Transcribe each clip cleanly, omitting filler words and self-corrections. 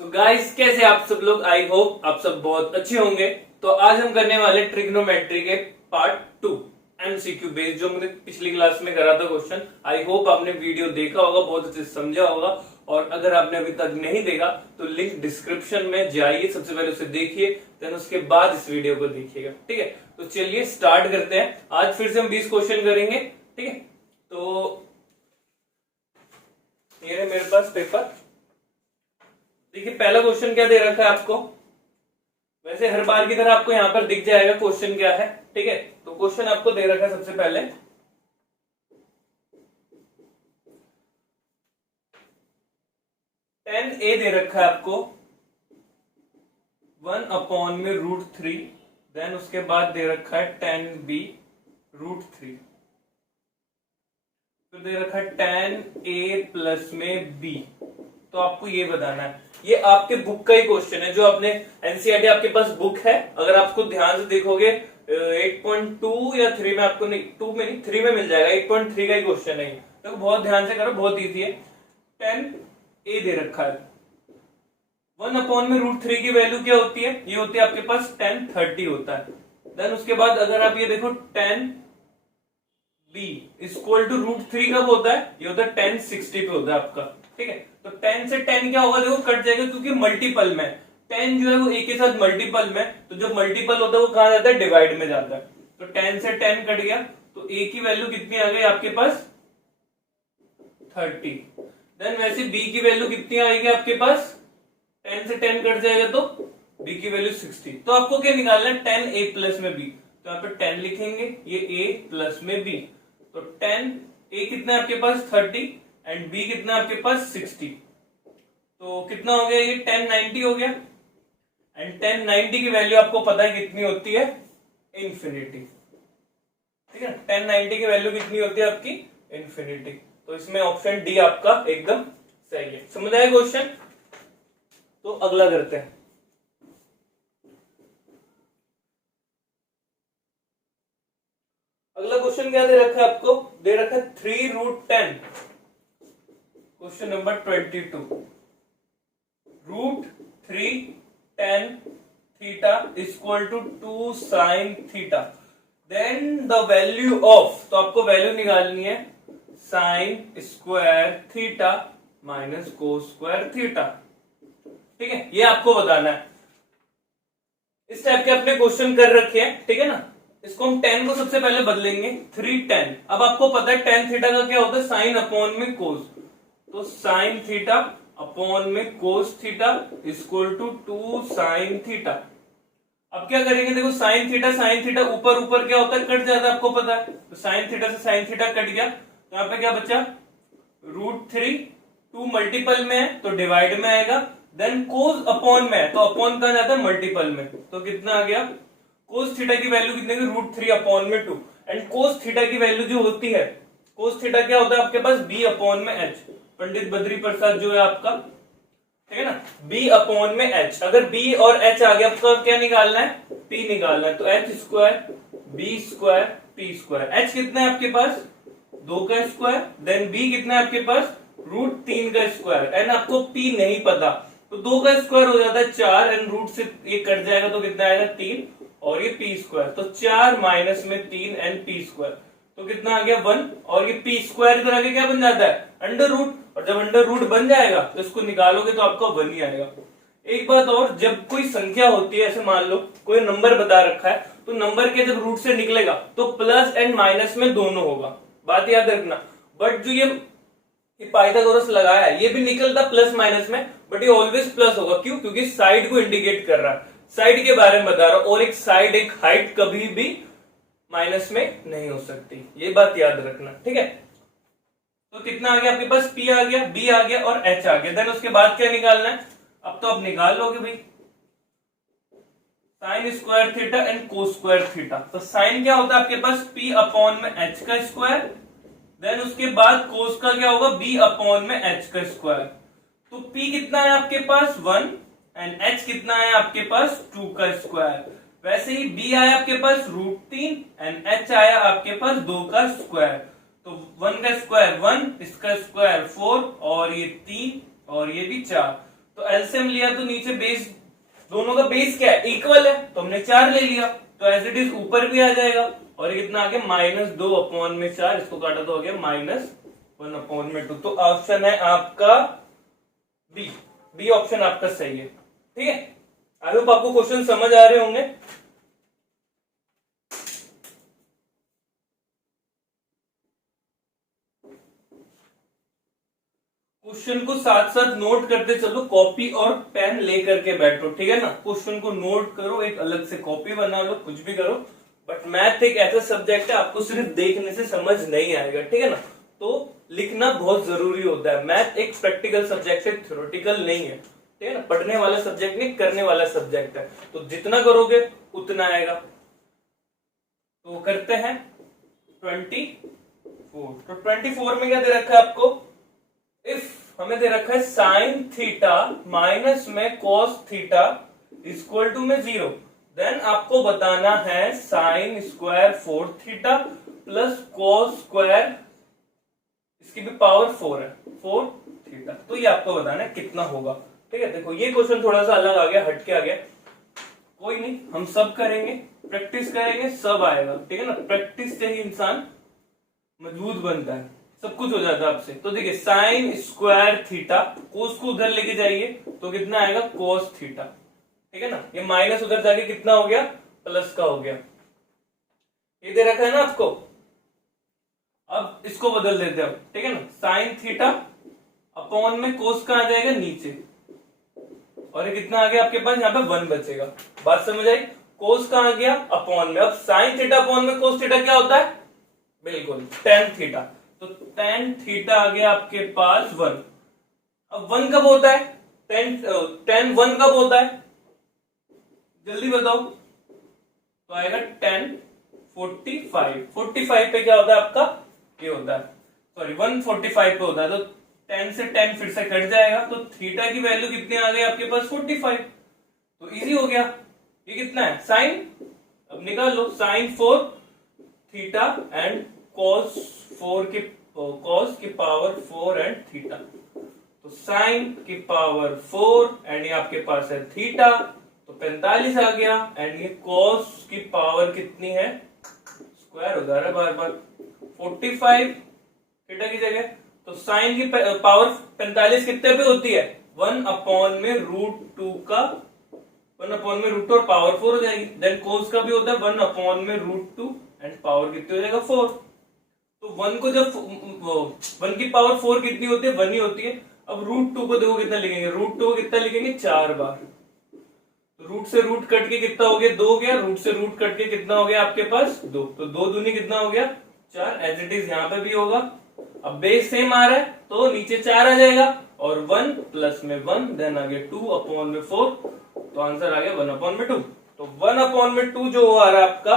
तो गाइस कैसे आप सब लोग। आई होप आप सब बहुत अच्छे होंगे। तो आज हम करने वाले ट्रिग्नोमेट्री के पार्ट 2 एमसीक्यू बेस्ड, जो मैंने पिछली क्लास में करा था क्वेश्चन। आई होप आपने वीडियो देखा होगा, बहुत अच्छे से समझा होगा। और अगर आपने अभी तक नहीं देखा तो लिंक डिस्क्रिप्शन में जाइए, सबसे पहले उसे देखिए, देन उसके बाद इस वीडियो को देखिएगा। ठीक है, तो चलिए स्टार्ट करते हैं। आज फिर से हम 20 क्वेश्चन करेंगे। ठीक है, तो ये है मेरे पास पेपर। देखिए पहला क्वेश्चन क्या दे रखा है आपको। वैसे हर बार की तरह आपको यहां पर दिख जाएगा क्वेश्चन क्या है। ठीक है, तो क्वेश्चन आपको दे रखा है सबसे पहले 10a दे रखा है आपको 1/√3। देन उसके बाद दे रखा है 10b√3। फिर दे रखा है 10a प्लस में b। तो आपको ये बताना है, ये आपके बुक का ही क्वेश्चन है, जो आपने एनसीईआरटी आपके पास बुक है। अगर आपको ध्यान से देखोगे 8.2 या 3 में, आपको नहीं 2 में नहीं 3 में मिल जाएगा। 8.3 का ही क्वेश्चन है। तो बहुत ध्यान से करो, बहुत इजी है। 10a दे रखा है 1/√3 की वैल्यू क्या होती है, ये होती है आपके पास 1030 होता है। देन उसके बाद अगर आप ये देखो 10b इक्वल टू √3 कब होता है, ये होता है 1060 पे होता है आपका। ठीक है, तो 10 से 10 क्या होगा, देखो कट जाएगा, क्योंकि मल्टीपल में 10 जो है वो एक के साथ मल्टीपल में, तो जब मल्टीपल होता है वो कहां जाता है, डिवाइड में जाता है। तो 10 से 10 कट गया, तो a की वैल्यू कितनी आ गई आपके पास 30। देन वैसे b की वैल्यू कितनी आएगी आपके पास, 10 से 10 कट जाएगा तो b की वैल्यू 60। तो आपको क्या निकालना है, 10a प्लस में b। तो यहाँ पे 10 लिखेंगे, ये a प्लस में b। तो 10a कितना है आपके पास 30 एंड b कितना है आपके पास 60। तो कितना हो गया, ये 1090 हो गया। एंड 1090 की वैल्यू आपको पता है कितनी होती है, इन्फिनिटी। ठीक है, 1090 की वैल्यू कितनी होती है आपकी, इन्फिनिटी। तो इसमें ऑप्शन डी आपका एकदम सही है। समझ आया क्वेश्चन। तो अगला करते हैं। अगला क्वेश्चन क्या दे रखा है आपको, दे रखा है 3√10। Question number 22। √310 theta equal to 2 sine theta. Then the value of, तो आपको वैल्यू निकालनी है sine square theta minus cos square theta. ठीक है, ये आपको बताना है। इस टाइप के अपने क्वेश्चन कर रखे हैं। ठीक है ना, इसको हम 10 को सबसे पहले बदलेंगे 310। अब आपको पता है tan थीटा का क्या होता है, साइन अपॉन में कोस। तो साइन थीटा अपॉन में cos theta equal to 2 sine theta. अब क्या करेंगे, देखो साइन थीटा ऊपर ऊपर क्या होता है, कट जाता है, आपको पता है। तो साइन थीटा से साइन थीटा कट गया, तो यहाँ पे क्या बचा √3। 2 मल्टीपल में है तो डिवाइड में आएगा। देन कोस अपॉन में है तो अपॉन कहां जाता है, मल्टीपल में। तो कितना आ गया, कोस थीटा की वैल्यू कितने की, √3 अपॉन में 2। एंड कोस थीटा की वैल्यू जो होती है, कोस थीटा क्या होता है आपके पास, b अपॉन में h। पंडित बद्री प्रसाद जो है आपका, ठीक है ना, b अपॉन में h। अगर b और h आ गया, आपको क्या निकालना है, p निकालना है। तो h square b square p square. h कितना है आपके पास 2 का स्क्वायर। देन b कितना है आपके पास √3 का स्क्वायर। एंड आपको p नहीं पता, तो 2 का स्क्वायर हो जाता है 4 एंड रूट से ये कट जाएगा, तो कितना आएगा 3 और ये p स्क्वायर। तो 4 माइनस में 3 एंड p स्क्वायर, तो कितना आ गया 1। और ये p स्क्वायर इधर आगे क्या बन जाता है, अंडर रूट। और जब अंडर रूट बन जाएगा तो इसको निकालोगे तो आपका 1 ही आएगा। एक बात और, जब कोई संख्या होती है, ऐसे मान लो कोई नंबर बता रखा है, तो नंबर के जब रूट से निकलेगा तो प्लस एंड माइनस में दोनों होगा, बात याद रखना। बट जो ये पाइथागोरस लगाया है, ये भी निकलता प्लस माइनस में, बट ये ऑलवेज प्लस होगा। क्यों, क्योंकि साइड को इंडिकेट कर रहा है, साइड के बारे में बता रहा हूं। और एक साइड, एक हाइट कभी भी माइनस में नहीं हो सकती, ये बात याद रखना। ठीक है, तो कितना आ गया आपके पास, p आ गया, b आ गया और h आ गया। देन उसके बाद क्या निकालना है, अब तो आप निकाल लोगे भाई, sign square theta and cos square theta. तो साइन क्या होता है आपके पास, p अपॉन में h का स्क्वायर। देन उसके बाद कोस का क्या होगा, b अपॉन में h का स्क्वायर। तो p कितना है आपके पास 1 एंड h कितना है आपके पास 2 का स्क्वायर। वैसे ही b आया आपके पास √3 एंड h आया आपके पास 2 का स्क्वायर। तो 1 का स्क्वायर 1, इसका स्क्वायर 4 और ये 3 और ये भी 4। तो एलसीएम लिया दोनों का बेस क्या है, इक्वल है, तो हमने 4 ले लिया, तो एज इट इज ऊपर भी आ जाएगा। और ये कितना आ गया, -2/4, इसको काटा तो हो गया -1/2। तो ऑप्शन है आपका बी, बी ऑप्शन आपका सही है। ठीक है, आई होप आपको क्वेश्चन समझ आ रहे होंगे। क्वेश्चन को साथ साथ नोट करते चलो, कॉपी और पेन लेकर के बैठो, ठीक है ना। क्वेश्चन को नोट करो, एक अलग से कॉपी बना लो, कुछ भी करो, बट मैथ एक ऐसा सब्जेक्ट है आपको सिर्फ देखने से समझ नहीं आएगा, ठीक है ना। तो लिखना बहुत जरूरी होता है। मैथ एक प्रैक्टिकल सब्जेक्ट है, थ्योरेटिकल नहीं है, ठीक है ना। पढ़ने वाला सब्जेक्ट नहीं, करने वाला सब्जेक्ट है, तो जितना करोगे उतना आएगा। तो करते हैं 24। तो 24 में क्या दे रखा है आपको, इफ हमें दे रखा है साइन थीटा माइनस में कॉस थीटा इक्वल टू में 0, देन आपको बताना है sine square 4 theta plus cos square, इसकी भी पावर 4 है, 4 थीटा। तो ये आपको बताना है कितना होगा, ठीक है। देखो ये क्वेश्चन थोड़ा सा अलग आ गया, हटके आ गया, कोई नहीं, हम सब करेंगे, प्रैक्टिस करेंगे, सब आएगा, ठीक है ना। प्रैक्टिस से ही इंसान मजबूत बनता है, सब कुछ हो जाता है आपसे। तो देखिए साइन स्क्वायर थीटा, कोस को उधर लेके जाइए तो कितना आएगा, कोस थीटा, ठीक है ना। ये माइनस उधर जाके कितना हो गया, प्लस का हो गया। ये दे रखा है ना आपको, अब इसको बदल देते हैं, ठीक है ना। साइन थीटा अपॉन में कोस का आ जाएगा नीचे, और ये कितना आ गया आपके पास, यहाँ पे 1 बचेगा। बात समझ आई, कोस का आ गया अपॉन में, अब साइन थीटा अपॉन में कोस थीटा क्या होता है, बिल्कुल टेन थीटा। तो टेन थीटा आ गया आपके पास 1। अब 1 कब होता है, टेन 1 कब होता है, जल्दी बताओ। तो आएगा 10 45, 45 पे क्या होता है आपका, ये होता है, सॉरी 145 पे होता है। तो 10 से 10 फिर से कट जाएगा, तो थीटा की वैल्यू कितनी आ गई आपके पास, 45। तो इजी हो गया। ये कितना है, साइन, अब निकाल लो, साइन 4 थीटा एंड कॉस 4 की कॉस की पावर 4 एंड थीटा। तो साइन की पावर 4 एंड ये आपके पास है थीटा, तो 45 आ गया, एंड ये कॉस की पावर कितनी है, स्क्वायर हो जा रहा है बार बार, 45 थीटा की जगह। तो साइन की पावर 45 कितने पे होती है, 1/√2 का, 1/√2 और पावर 4 हो जाएगी। देन कोस का भी होता है 1/√2 एंड पावर कितनी हो जाएगा 4। तो 1 को जब 1 की पावर 4 कितनी होती है, 1 ही होती है। अब √2 को देखो कितना लिखेंगे, √2 को कितना लिखेंगे, 4 बार। रूट से रूट कट के कितना हो गया, 2 हो गया, रूट से रूट कट के कितना हो गया आपके पास 2, तो 2 दूनी कितना हो गया 4, एज इट इज यहाँ पे भी होगा। अब बेस सेम आ रहा है तो नीचे 4 आ जाएगा, और 1 प्लस में 1, देन आ गया 2/4, तो आंसर आ गया 1/2। तो 1/2 जो आ रहा है आपका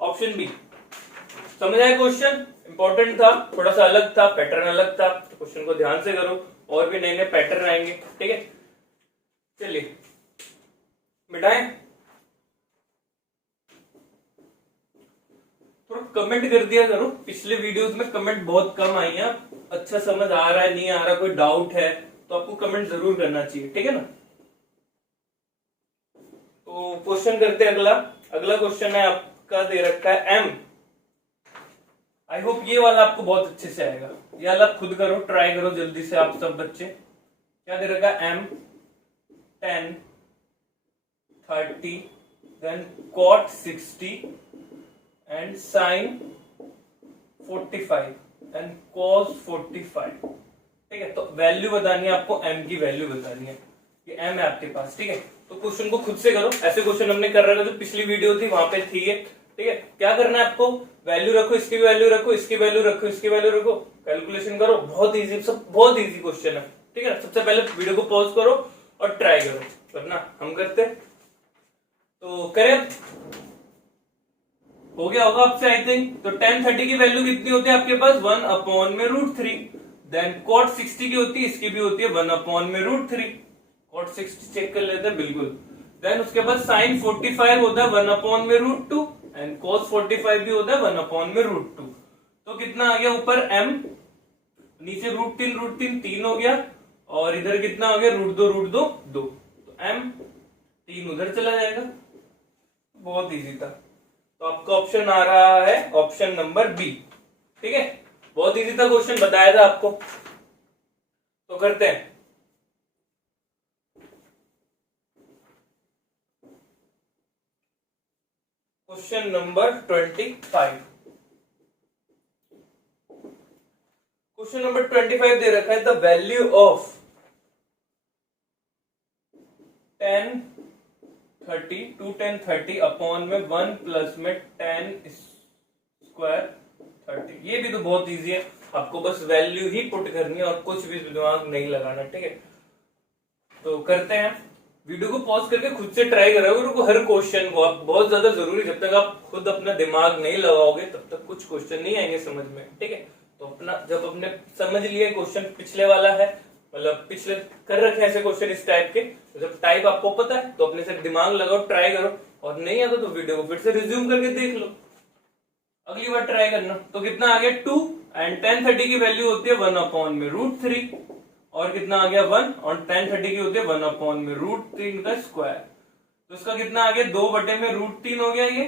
ऑप्शन बी। समझ आया क्वेश्चन, इंपॉर्टेंट था, थोड़ा सा अलग था, पैटर्न अलग था, तो क्वेश्चन को ध्यान से करो, और भी नए नए पैटर्न आएंगे, ठीक है। चलिए मिटाएं, थोड़ा कमेंट कर दिया करो, पिछले वीडियोस में कमेंट बहुत कम आई है। अच्छा समझ आ रहा है, नहीं आ रहा, कोई डाउट है तो आपको कमेंट जरूर करना चाहिए, ठीक है ना। तो क्वेश्चन करते हैं अगला। अगला क्वेश्चन है आपका, दे रखा है m। आई होप ये वाला आपको बहुत अच्छे से आएगा, ये वाला आप खुद करो, ट्राई करो जल्दी से आप सब बच्चे। क्या दे रखा है, m 10 30 then cot 60 and sin 45 and cos 45, ठीक है। तो वैल्यू बतानी है आपको, m की वैल्यू बतानी है, ये m है आपके पास, ठीक है। तो क्वेश्चन को खुद से करो, ऐसे क्वेश्चन हमने कर रखा, जो पिछली वीडियो थी वहां पे थी ये, ठीक है। क्या करना है आपको, वैल्यू रखो, इसकी वैल्यू रखो, इसकी वैल्यू रखो, इसकी वैल्यू रखो, कैलकुलेशन करो, बहुत इजी, सब बहुत इजी क्वेश्चन है, ठीक है। सबसे पहले वीडियो को पॉज करो और ट्राई करो, वरना हम करते। तो करें, हो गया होगा आपसे आई थिंक। तो 10 30 की वैल्यू कितनी होती है आपके पास, 1/√3। देन cot 60 की होती है, इसकी भी होती है 1/√3। cot 60 चेक कर लेते हैं, बिल्कुल। देन उसके बाद sin 45 होता है 1/√2 एंड cos 45 भी होता है 1/√2। तो कितना आ गया ऊपर m, नीचे √3 3 हो गया, और इधर कितना हो गया √2 2। तो m 3 उधर चला जाएगा, बहुत इजी था। तो आपका ऑप्शन आ रहा है ऑप्शन नंबर बी। ठीक है, बहुत इजी था क्वेश्चन, बताया था आपको। तो करते हैं क्वेश्चन नंबर 25। क्वेश्चन नंबर 25 दे रखा है the value of 1030 to 1030 upon में 1 प्लस में 10 स्क्वायर 30। ये भी तो बहुत इजी है, आपको बस वैल्यू ही पुट करनी है और कुछ भी दिमाग नहीं लगाना। ठीक है, तो करते हैं। वीडियो को पॉज करके खुद से ट्राई करोगे हर क्वेश्चन को, आप बहुत ज्यादा जरूरी, जब तक आप खुद अपना दिमाग नहीं लगाओगे तब तक कुछ क्वेश्चन नहीं आएंगे समझ में। ठीक है, तो अपना जब अपने समझ लिए क्वेश्चन पिछले वाला है, मतलब पिछले कर रखे ऐसे क्वेश्चन इस टाइप के, तो जब टाइप आपको पता है तो अपने से दिमाग लगाओ, ट्राई करो, और नहीं आता तो वीडियो को फिर से रिज्यूम करके देख लो, अगली बार ट्राई करना। तो कितना आ गया 2 एंड 1030 की वैल्यू होती है 1 अपॉन में √3, और कितना आ गया 1 और 1030 की होती है 1 अपॉन में √3 का स्क्वायर। तो इसका कितना आ गया 2 बटे में √3 हो गया ये,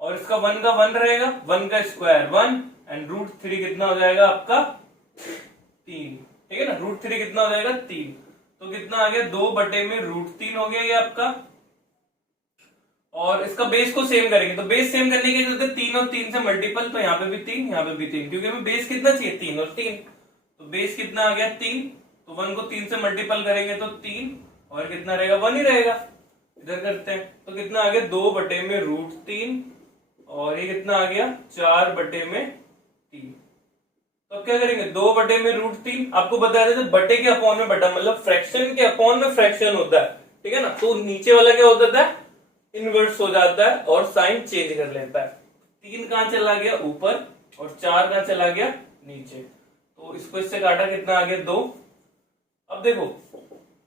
और इसका 1 का 1 रहेगा, 1 का स्क्वायर 1 एंड √3 कितना हो जाएगा आपका 3। ठीक है ना, √3 कितना हो जाएगा 3। तो कितना आ गया 2 बटे में √3 हो गया ये आपका, और इसका बेस को सेम करेंगे। तो बेस सेम करने की जरूरत है, 3 और 3 से मल्टीपल, तो यहाँ पे भी 3 यहाँ पे भी 3, क्योंकि हमें बेस कितना चाहिए 3 और 3। तो बेस कितना आ गया 3, तो 1 को 3 से मल्टीपल करेंगे तो 3, और कितना रहेगा 1 ही रहेगा। इधर करते हैं, तो कितना आ गया 2 बटे में √3, और ये कितना आ गया 4 बटे में 3। तो अब क्या करेंगे 2 बटे में √3, आपको बताया था बटे के अपॉन में बटा, मतलब फ्रैक्शन के अपॉन में फ्रैक्शन होता है। ठीक है ना, तो नीचे वाला क्या होता था इनवर्स हो जाता है और साइन चेंज कर लेता है। 3 कहां चला गया ऊपर और 4 कहां चला गया नीचे, तो इसको इससे काटा कितना आ गया 2। अब देखो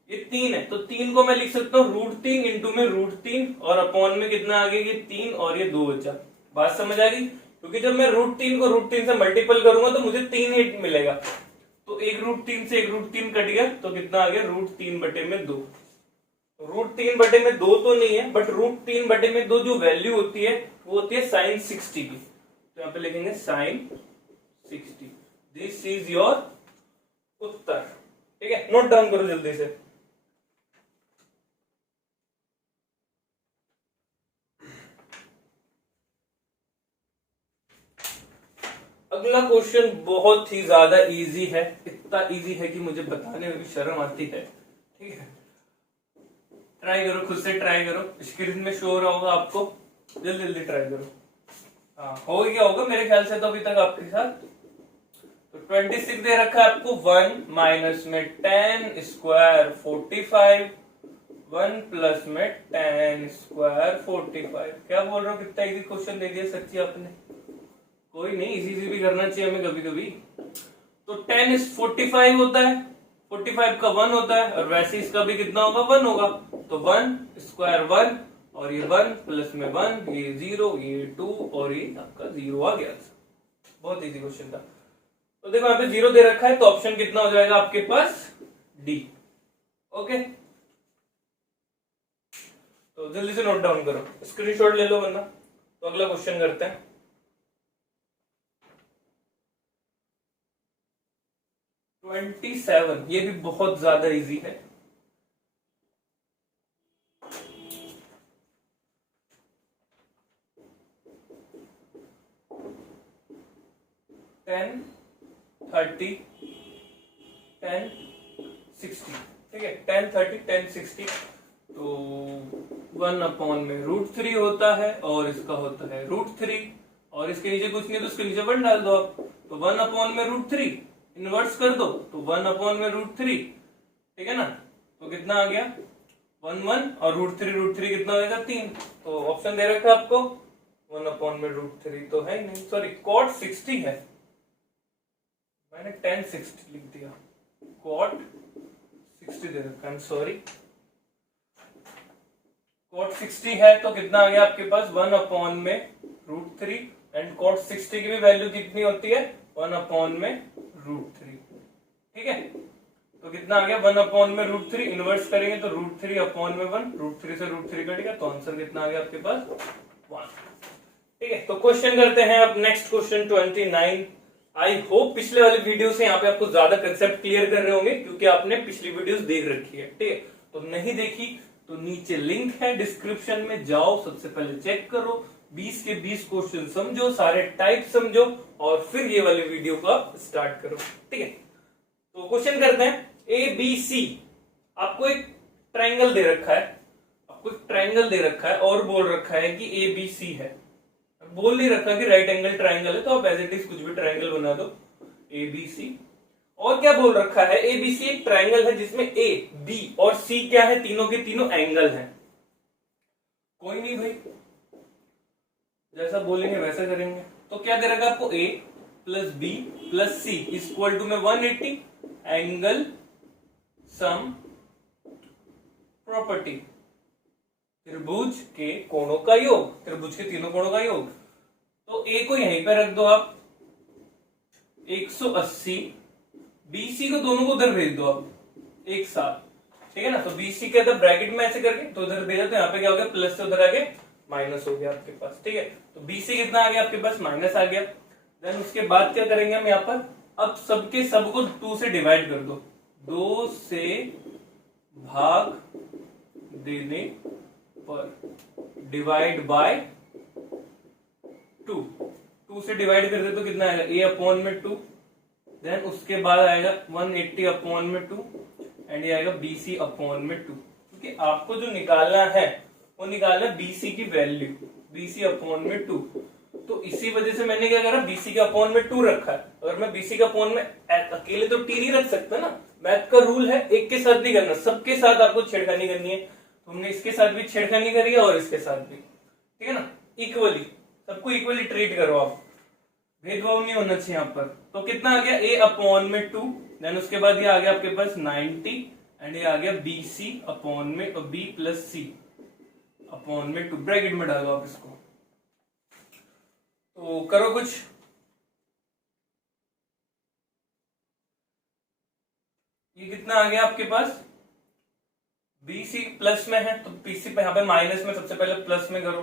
ये 3 है, तो 3 को मैं लिख सकता हूँ √3 इंटू में √3, और अपॉन में कितना आ गया ये 3 और ये 2 बचा। बात समझ आ गई, क्योंकि जब मैं √3 को √3 से मल्टीपल करूंगा तो मुझे 3 ही मिलेगा, तो एक √3 से एक √3 कट गया, तो कितना आ गया √3 बटे में 2। √3 बटे में 2 तो नहीं है, बट √3 बटे में 2 जो वैल्यू होती है वो होती है sin 60 की, तो यहाँ पे लिखेंगे sin 60। दिस इज योर उत्तर। ठीक है, नोट डाउन करो जल्दी से। अगला क्वेश्चन बहुत ही ज्यादा इजी है, इतना इजी है कि मुझे बताने में भी शर्म आती है। ठीक है, ट्राई करो, खुद से ट्राई करो, स्क्रीन में शो हो रहा होगा आपको, जल्दी जल्दी ट्राई करो। हाँ, हो गया होगा मेरे ख्याल से तो अभी तक आपके साथ। तो 26 दे रखा है आपको, 1 माइनस में 10 स्क्वायर 45, 1 प्लस में 10 स्क्वायर 45। क्या बोल रहा हूँ, कितना इजी क्वेश्चन दे दिया सच्ची आपने। कोई नहीं, इजी भी करना चाहिए हमें कभी कभी। तो 10 45 होता है, 45 का 1 होता है, और वैसे इसका भी कितना होगा 1 होगा, तो 1 स्क्वायर 1, और ये 1 प्लस में 1, ये 0, ये 2, और ये आपका 0 आ गया। बहुत इजी क्वेश्चन था। तो देखो यहाँ पे 0 दे रखा है, तो ऑप्शन कितना हो जाएगा आपके पास डी। ओके, तो जल्दी से नोट डाउन करो, स्क्रीनशॉट ले लो वरना। तो अगला क्वेश्चन करते हैं। 27, ये भी बहुत ज्यादा इजी है। टेन 30 10 60, ठीक है, 10 30 10 60। तो 1 अपॉन में √3 होता है, और इसका होता है √3, और इसके नीचे कुछ नहीं तो उसके नीचे 1 डाल दो आप। तो 1 अपॉन में √3 इनवर्स कर दो, तो 1 अपॉन में √3। ठीक है ना, तो कितना आ गया 1 1, और √3 कितना हो जाएगा 3। तो ऑप्शन दे रखा है आपको 1 अपॉन में √3 तो है ही नहीं, सॉरी cot 60 है, मैंने 10 60 लिख दिया, cot 60 दे रखा है, सॉरी cot 60 है। तो कितना आ गया आपके पास 1 अपॉन में √3, एंड cot 60 की भी वैल्यू कितनी होती है 1 अपॉन में √3। ठीक है, तो कितना आ गया 1/√3, इनवर्स करेंगे तो √3/1, √3 से √3 कटेगा तो आंसर कितना आ गया आपके पास 1। ठीक है, तो क्वेश्चन करते हैं अब नेक्स्ट क्वेश्चन 29। आई होप पिछले वाले वीडियो से यहाँ पे आपको ज्यादा कंसेप्ट क्लियर कर रहे होंगे, क्योंकि आपने पिछली वीडियोस देख रखी है। ठीक है, तो नहीं देखी तो नीचे लिंक है डिस्क्रिप्शन में, जाओ सबसे पहले चेक करो, 20 के 20 क्वेश्चन समझो, सारे टाइप समझो, और फिर ये वाली वीडियो को आप स्टार्ट करो। ठीक है, तो क्वेश्चन करते हैं। ABC, आपको एक ट्रायंगल दे रखा है, और बोल रखा है कि ABC है, बोल नहीं रखा कि राइट एंगल ट्रायंगल है, तो आप एज इट इज कुछ भी ट्रायंगल बना दो ABC। और क्या बोल रखा है, ABC एक ट्रायंगल है जिसमें A, B और C क्या है, तीनों के तीनों एंगल हैं। कोई नहीं भाई, जैसा बोलेंगे वैसा करेंगे। तो क्या दे रखा आपको, A + B + C equal to में 180 एंगल सम प्रॉपर्टी, त्रिभुज के कोणों का योग, त्रिभुज के तीनों कोणों का योग। तो A को यहीं पे रख दो आप 180, BC को दोनों को उधर भेज दो आप एक साथ। ठीक है ना, तो BC के अंदर ब्रैकेट में ऐसे करके तो उधर भेजा, तो यहाँ पे क्या हो गया, प्लस से उधर आगे माइनस हो गया आपके पास। ठीक है, तो BC कितना आ गया आपके पास, माइनस आ गया। देन उसके बाद क्या करेंगे हम यहाँ पर, अब सबके सब को 2 से डिवाइड कर दो, 2 से भाग देने पर डिवाइड बाय 2 से डिवाइड कर दे तो कितना आएगा, A/2। देन उसके बाद आएगा 180/2 एंड ये आएगा BC/2, क्योंकि आपको जो निकालना है वो निकालना है BC की वैल्यू, BC/2। तो इसी वजह से मैंने क्या करा, BC का अपॉन में 2 रखा है। अगर मैं BC का अपॉन में अकेले तो T नहीं रख सकता ना, मैथ का रूल है एक के साथ नहीं करना, सबके साथ आपको छेड़खानी करनी है। तो हमने इसके साथ भी छेड़खानी करी है और इसके साथ भी। ठीक है ना, इक्वली सबको इक्वली ट्रीट करो आप, भेदभाव नहीं होना चाहिए यहाँ पर। तो कितना आ गया, A/2, देन उसके बाद ये आ गया आपके पास 90 एंड ये आ गया B + C/2, ब्रैकेट में डालो आप इसको। तो करो कुछ, ये कितना आ गया आपके पास, BC प्लस में है तो BC पे यहाँ पे माइनस में, सबसे पहले प्लस में करो।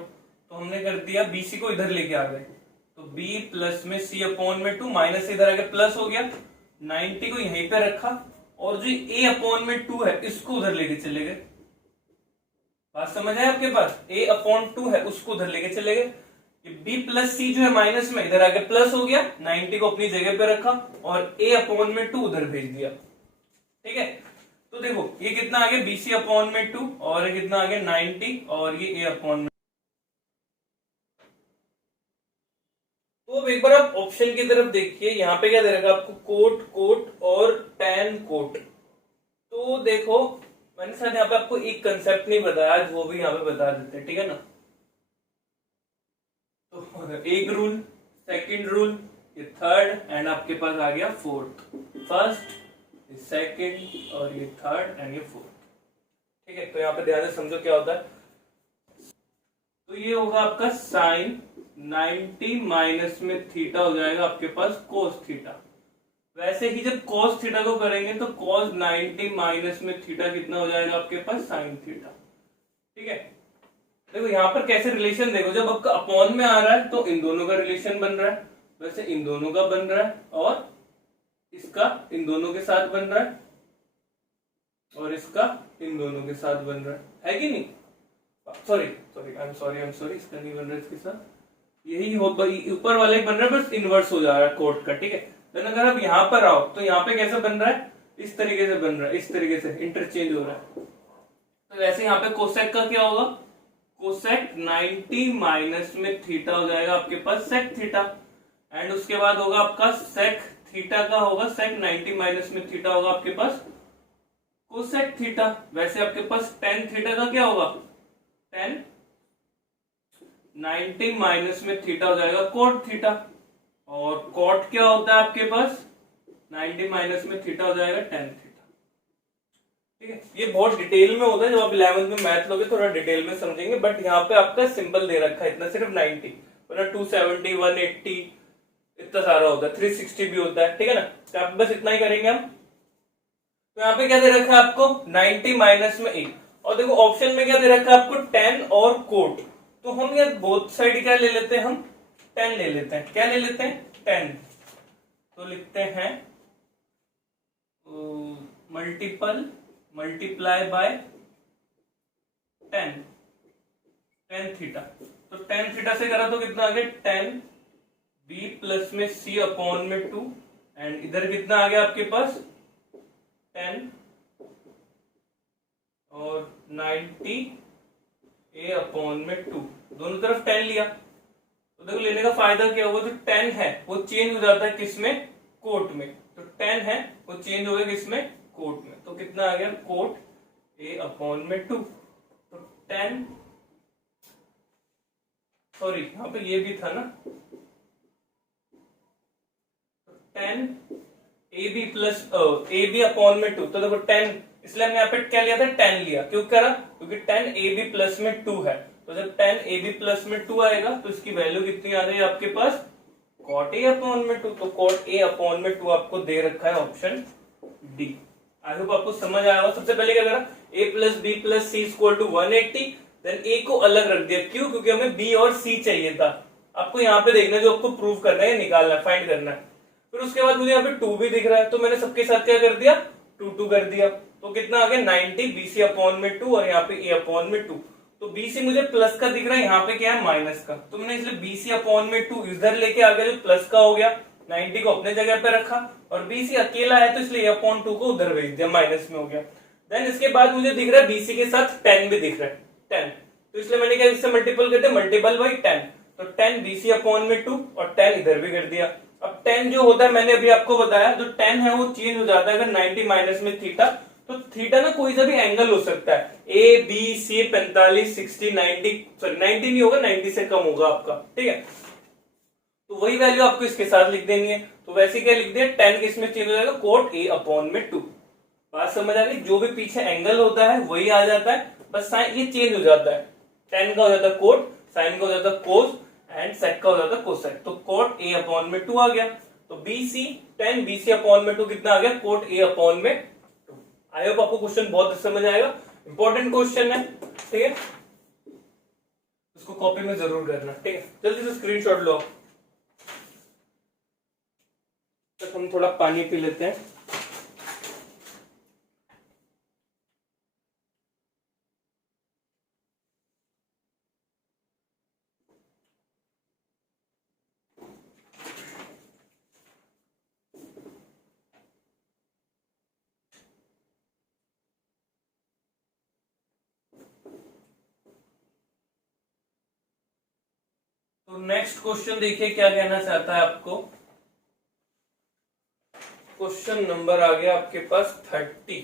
तो हमने कर दिया, BC को इधर लेके आ गए, तो B प्लस में C/2, माइनस से इधर आके प्लस हो गया, 90 को यहीं पे रखा, और जो A/2 है इसको उधर लेके चले गए। बात समझ आए आपके पास, A/2 है उसको उधर लेके चले गए। B + C जो है माइनस में, इधर आके प्लस हो गया, 90 को अपनी जगह पे रखा और A/2 उधर भेज दिया। ठीक है, तो देखो ये कितना आ गया, BC/2 और ये कितना आ गया 90 और ये A/2। तो अब एक बार आप ऑप्शन की तरफ देखिए, यहाँ पे क्या दे रखा आपको, कोट और tan कोट। तो देखो मैंने शायद यहाँ पे आपको एक कंसेप्ट नहीं बताया, आज वो भी यहाँ पे बता देते हैं। ठीक है ना, तो एक रूल, सेकंड रूल, ये थर्ड एंड आपके पास आ गया फोर्थ, फर्स्ट, सेकंड और ये थर्ड एंड ये फोर्थ। ठीक है, तो यहाँ पे ध्यान से समझो क्या होता है। तो ये होगा आपका साइन 90 माइनस में थीटा हो जाएगा आपके पास कोस थीटा। वैसे ही जब कोस थीटा को करेंगे तो कोस 90 माइनस में थीटा कितना हो जाएगा आपके पास, साइन थीटा। ठीक है, देखो यहाँ पर कैसे रिलेशन, देखो जब आपका अपॉन में आ रहा है तो इन दोनों का रिलेशन बन रहा है, वैसे इन दोनों का बन रहा है, और इसका इन दोनों के साथ बन रहा है, और इसका इन दोनों के साथ बन रहा है कि नहीं। सॉरी, इसका नहीं बन रहा है इसके साथ, यही ऊपर वाला ही बन रहा है, बस इनवर्स हो जा रहा है कोट का। ठीक है, तो अगर आप यहाँ पर आओ तो यहाँ पे कैसे बन रहा है, इस तरीके से बन रहा है, इस तरीके से इंटरचेंज हो रहा है। तो वैसे यहाँ पे कोसेक का क्या होगा, कोसेक 90 माइनस में थीटा हो जाएगा आपके पास सेक थीटा, एंड उसके बाद होगा आपका सेक थीटा का होगा सेक 90 माइनस में थीटा होगा आपके पास कोसेक थीटा। वैसे आपके पास टेन थीटा का क्या होगा, टेन 90 माइनस में थीटा हो जाएगा कोट थीटा, और कोट क्या होता है आपके पास 90 माइनस में थीटा हो जाएगा टेन थीटा। ठीक है, ये बहुत डिटेल में होता है, जब आप 11th में मैथ लोगे थोड़ा डिटेल में समझेंगे, बट यहाँ पे आपका सिंपल दे रखा है इतना, सिर्फ 90, वरना 270 180 इतना सारा होता है, 360 भी होता है। ठीक है ना, तो आप बस इतना ही करेंगे हम। तो यहाँ पे क्या दे रखा है आपको 90 माइनस में 1, और देखो ऑप्शन में क्या दे रखा है आपको 10 और कोट। तो हम ये बोथ साइड क्या ले लेते हैं, हम 10 ले लेते हैं। क्या ले लेते हैं 10, तो लिखते हैं मल्टीप्लाई बाय 10 थीटा। तो 10 थीटा से करा तो कितना आ गया 10 बी प्लस में सी अपॉन में 2, एंड इधर कितना आ गया आपके पास 10 और 90 ए अपॉन में 2, दोनों तरफ 10 लिया। तो देखो लेने का फायदा क्या होगा, जो 10 है वो चेंज हो जाता है किसमें, कोट में। तो 10 है वो चेंज हो गया किसमें, कोट में। तो कितना आ गया कोट ए अपॉन में 2। तो 10, सॉरी यहां पे ये भी था ना, 10 A B plus A B upon में 2। तो देखो 10, इसलिए हमने यहाँ पे क्या लिया था 10 लिया, क्यों करा, क्योंकि 10 ए बी प्लस में 2 है। तो जब 10 ए बी प्लस में 2 आएगा तो इसकी वैल्यू कितनी आ गई आपके पास, कॉट ए अपॉन में 2। तो कॉट ए अपॉन में 2 आपको दे रखा है ऑप्शन डी। आई होप आपको समझ आया होगा। सबसे पहले क्या करा, A plus B plus C equal to 180, then A को अलग रख दिया, क्यों, क्योंकि हमें बी और सी चाहिए था। आपको यहाँ पे देखना जो आपको प्रूव करना है, निकालना है, फाइंड करना है। फिर उसके बाद मुझे यहाँ पे 2 भी दिख रहा है, तो मैंने सबके साथ क्या कर दिया 2 कर दिया। तो कितना आ गया 90 बीसी अपॉन में 2 और यहाँ पे ए अपॉन में 2। तो बीसी मुझे प्लस का दिख रहा है, यहाँ पे क्या है माइनस का। तो मैंने इसलिए बीसी अपॉन में 2 इधर लेके आ गया, जो प्लस का हो गया, 90 को अपने जगह पे रखा, और बीसी अकेला है तो इसलिए ए अपॉन 2 को उधर भेज दिया, माइनस में हो गया। देन इसके बाद मुझे दिख रहा है बीसी के साथ 10 भी दिख रहा है 10, तो इसलिए मैंने क्या इससे मल्टीपल करते मल्टीपल बाई 10। तो 10 बीसी अपॉन में 2 और 10 इधर भी कर दिया। अब 10 जो होता है मैंने अभी आपको बताया, जो 10 है वो चेंज हो जाता है अगर 90 माइनस में थीटा। तो थीटा ना कोई सा भी एंगल हो सकता है, ए बी सी 45 60 90, सॉरी 90 नहीं होगा, 90 से कम होगा आपका, ठीक है। तो वही वैल्यू आपको इसके साथ लिख देनी है। तो वैसे क्या लिख दिया 10 किसमें चेंज हो जाएगा, कोट ए अपॉन में 2। बात समझ आ गई, जो भी पीछे एंगल होता है वही आ जाता है, बस साइन ये चेंज हो जाता है। 10 का हो जाता है कोट, साइन का हो जाता है कोस, एंड सेक का हो जाता है कोसेक। तो कोट ए अपॉन में 2 आ गया। तो बीसी 10 बीसी अपॉन में 2 कितना आ गया, कोट ए अपॉन में 2। आई होप आपको क्वेश्चन बहुत समझ आएगा, इंपॉर्टेंट क्वेश्चन है, ठीक है। इसको कॉपी में जरूर करना, ठीक है। जल्दी से स्क्रीनशॉट लो। तक हम थोड़ा पानी पी लेते हैं। तो नेक्स्ट क्वेश्चन देखिए क्या कहना चाहता है आपको। क्वेश्चन नंबर आ गया आपके पास 30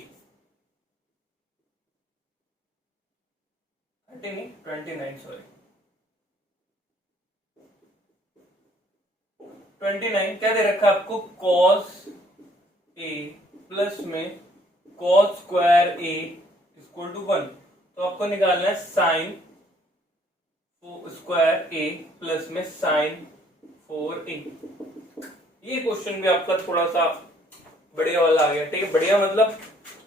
नहीं 29, सॉरी 29। क्या दे रखा है आपको, कॉस ए प्लस में cos square A equal to 1। तो आपको निकालना है साइन स्क्वायर ए प्लस में साइन 4a। ये क्वेश्चन भी आपका थोड़ा सा बढ़िया वाला आ गया, ठीक है। बढ़िया मतलब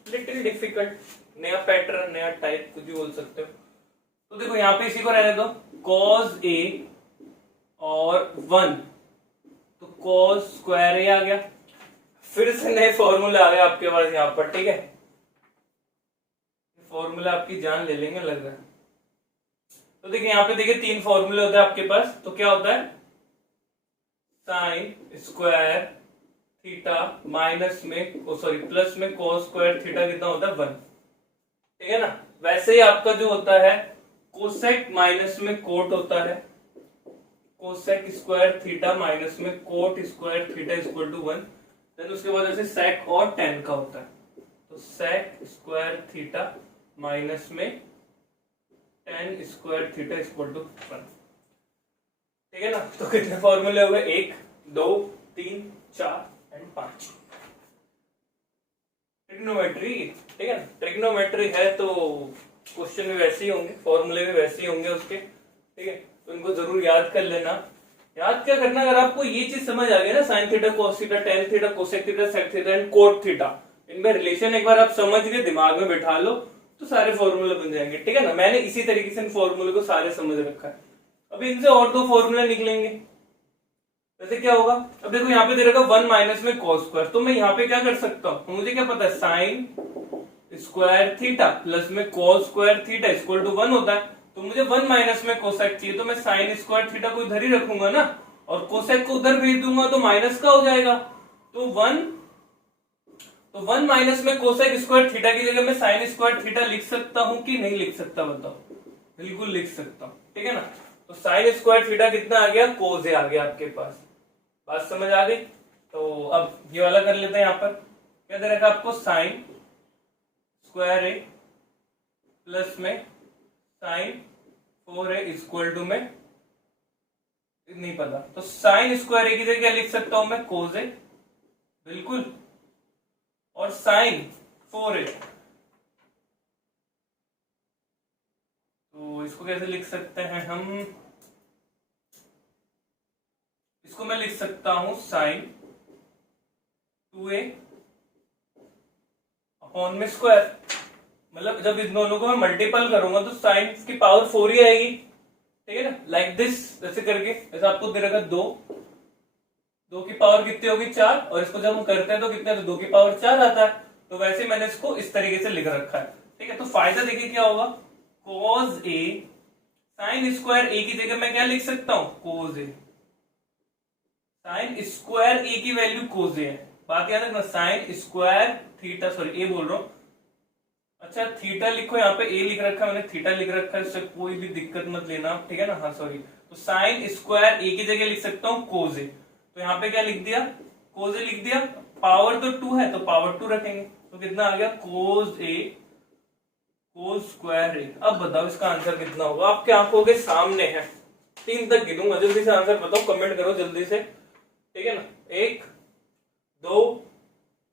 लिटिल डिफिकल्ट, नया पैटर्न, नया टाइप, कुछ भी बोल सकते हो। तो देखो यहाँ पे इसी को रहने दो, cos a और 1, तो cos स्क्वायर a आ गया। फिर से नए फॉर्मूले आ गए आपके पास यहाँ पर, ठीक है। फॉर्मूला आपकी जान ले लेंगे लग रहा है। तो देखिए यहाँ पे देखिए 3 फॉर्मूले होते हैं आपके पास। तो क्या होता है, साइन स्क्वायर थीटा माइनस में सॉरी प्लस में cos स्क्वायर थीटा कितना होता है 1, ठीक है ना। वैसे ही आपका जो होता है कोसेक माइनस में कोट होता है, कोसेक स्क्वायर थीटा माइनस में cot square theta equal to 1। Then उसके बाद ऐसे सेक और टेन का होता है, तो सेक स्क्वायर थीटा माइनस में tan square theta equal to 1, ठीक है ना। तो कितने फॉर्मूले हो गए, 1 2 3 4 एंड 5। ट्रिग्नोमेट्री, ठीक है। ट्रिग्नोमेट्री है तो क्वेश्चन भी वैसे ही होंगे, फॉर्मूले भी वैसे ही होंगे उसके, ठीक है। तो इनको जरूर याद कर लेना। याद क्या करना, अगर आपको ये चीज समझ आ गई ना, sine theta cos theta tan theta cosec theta sec theta and cot theta, इनमें रिलेशन एक बार आप समझ गए, दिमाग में बैठा लो तो सारे फॉर्मूले बन जाएंगे, ठीक है ना। मैंने इसी तरीके से इन फॉर्मूले को सारे समझ रखा है। अभी इनसे और दो फॉर्मूले निकलेंगे। वैसे क्या होगा, अब देखो यहाँ पे दे रखा 1 माइनस में cos स्क्वायर, तो मैं यहाँ पे क्या कर सकता हूँ, मुझे क्या पता है, साइन स्क्वायर थीटा प्लस में cos square theta equal to 1 होता है। तो मुझे 1 माइनस में कोसेक चाहिए, तो मैं साइन स्क्वायर थीटा को इधर ही रखूंगा ना, और कोसेक को उधर भेज दूंगा तो माइनस का हो जाएगा। तो 1 माइनस में कोसेक स्क्वायर थीटा की जगह मैं साइन स्क्वायर थीटा लिख सकता हूं कि नहीं लिख सकता, बताओ। बिल्कुल लिख सकता हूं, ठीक है ना। तो साइन स्क्वायर थीटा कितना आ गया, कोस ए आ गया आपके पास। बात समझ आ गई। तो अब ये वाला कर लेते हैं। यहाँ पर क्या दे रखा आपको, साइन स्क्वायर ए प्लस में साइन 4a इक्वल टू में नहीं पता, तो साइन स्क्वायर ए की जगह क्या लिख सकता हूं मैं, कोस ए, बिल्कुल। और साइन 4a, तो इसको कैसे लिख सकते हैं हम, इसको मैं लिख सकता हूं साइन 2a अपॉन में स्क्वायर, मतलब जब इन दोनों को मैं मल्टीपल करूंगा तो साइन की पावर 4 ही आएगी, ठीक है ना, लाइक दिस। जैसे करके, जैसे आपको दे रखा 2 की पावर कितनी होगी, 4, और इसको जब हम करते हैं तो कितने, तो 2 की पावर 4 आता है। तो वैसे मैंने इसको इस तरीके से लिख रखा है, ठीक है। तो फायदा देखिए क्या होगा, cos a sign square A की जगह मैं क्या लिख सकता हूं, cos a, sign square A की वैल्यू cos a है। बात याद रखना, साइन स्क्वायर थीटा, सॉरी ए बोल रहा हूं, अच्छा थीटा लिखो, यहाँ पे ए लिख रखा है मैंने, थीटा लिख रखा है, इससे कोई भी दिक्कत मत लेना, ठीक है ना। हाँ सॉरी, तो साइन स्क्वायर ए की जगह लिख सकता हूँ cos a, तो यहाँ पे क्या लिख दिया, cos a लिख दिया, पावर तो 2 है तो पावर 2 रखेंगे, तो कितना आ गया, cos a cos square a। अब बताओ इसका आंसर कितना होगा, आपके आंखों के सामने है। 3 तक गिनूंगा, जल्दी से आंसर बताओ, कमेंट करो जल्दी से, ठीक है ना। 1 2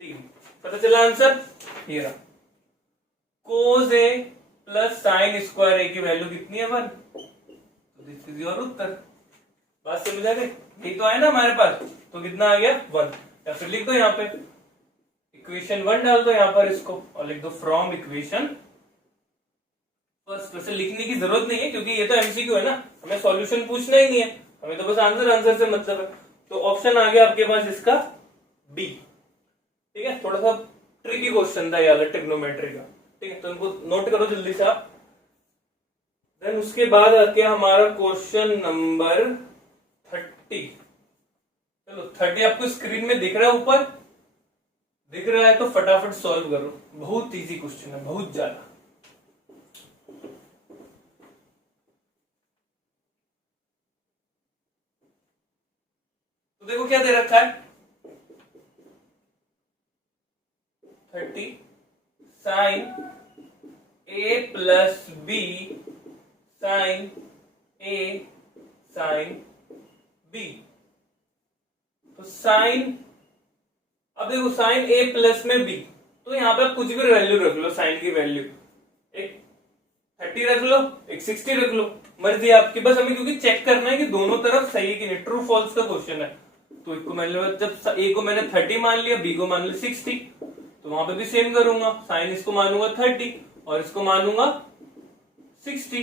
3, पता चला आंसर, ये रहा। cos a plus sine square A की वैल्यू कितनी है, 1, तो दिस इज योर उत्तर। बात समझ आ गई, यही तो है ना हमारे पास, तो कितना आ गया, 1। या फिर लिख दो यहाँ पे इक्वेशन 1 डाल दो यहाँ पर इसको, और लिख दो फ्रॉम इक्वेशन फर्स्ट। वैसे लिखने की जरूरत नहीं है क्योंकि ये तो एमसीक्यू है ना, हमें सॉल्यूशन पूछना ही नहीं है, हमें तो बस आंसर से मतलब है। तो ऑप्शन आ गया आपके पास इसका बी, ठीक है। थोड़ा सा ट्रिकी क्वेश्चन था ये वाला ट्रिग्नोमेट्री का, ठीक है, तो इनको नोट करो जल्दी से आप। देन उसके बाद आके हमारा क्वेश्चन नंबर 30। चलो 30 आपको स्क्रीन में दिख रहा है, ऊपर दिख रहा है, तो फटाफट सॉल्व करो, बहुत इजी क्वेश्चन है, बहुत ज्यादा। तो देखो क्या दे रखा है, 30 sine a plus B sine a sine b। तो साइन, अब देखो साइन a प्लस में b, तो यहां पे आप कुछ भी वैल्यू रख लो, साइन की वैल्यू, एक 30 रख लो, एक 60 रख लो, मर्जी आपकी, बस हमें क्योंकि चेक करना है कि दोनों तरफ सही है कि नहीं, ट्रू फॉल्स का क्वेश्चन है। तो एक को मैंने, जब ए को मैंने 30 मान लिया, बी को मान लिया 60, तो वहां पे भी सेम करूंगा, साइन इसको मानूंगा 30 और इसको मानूंगा 60,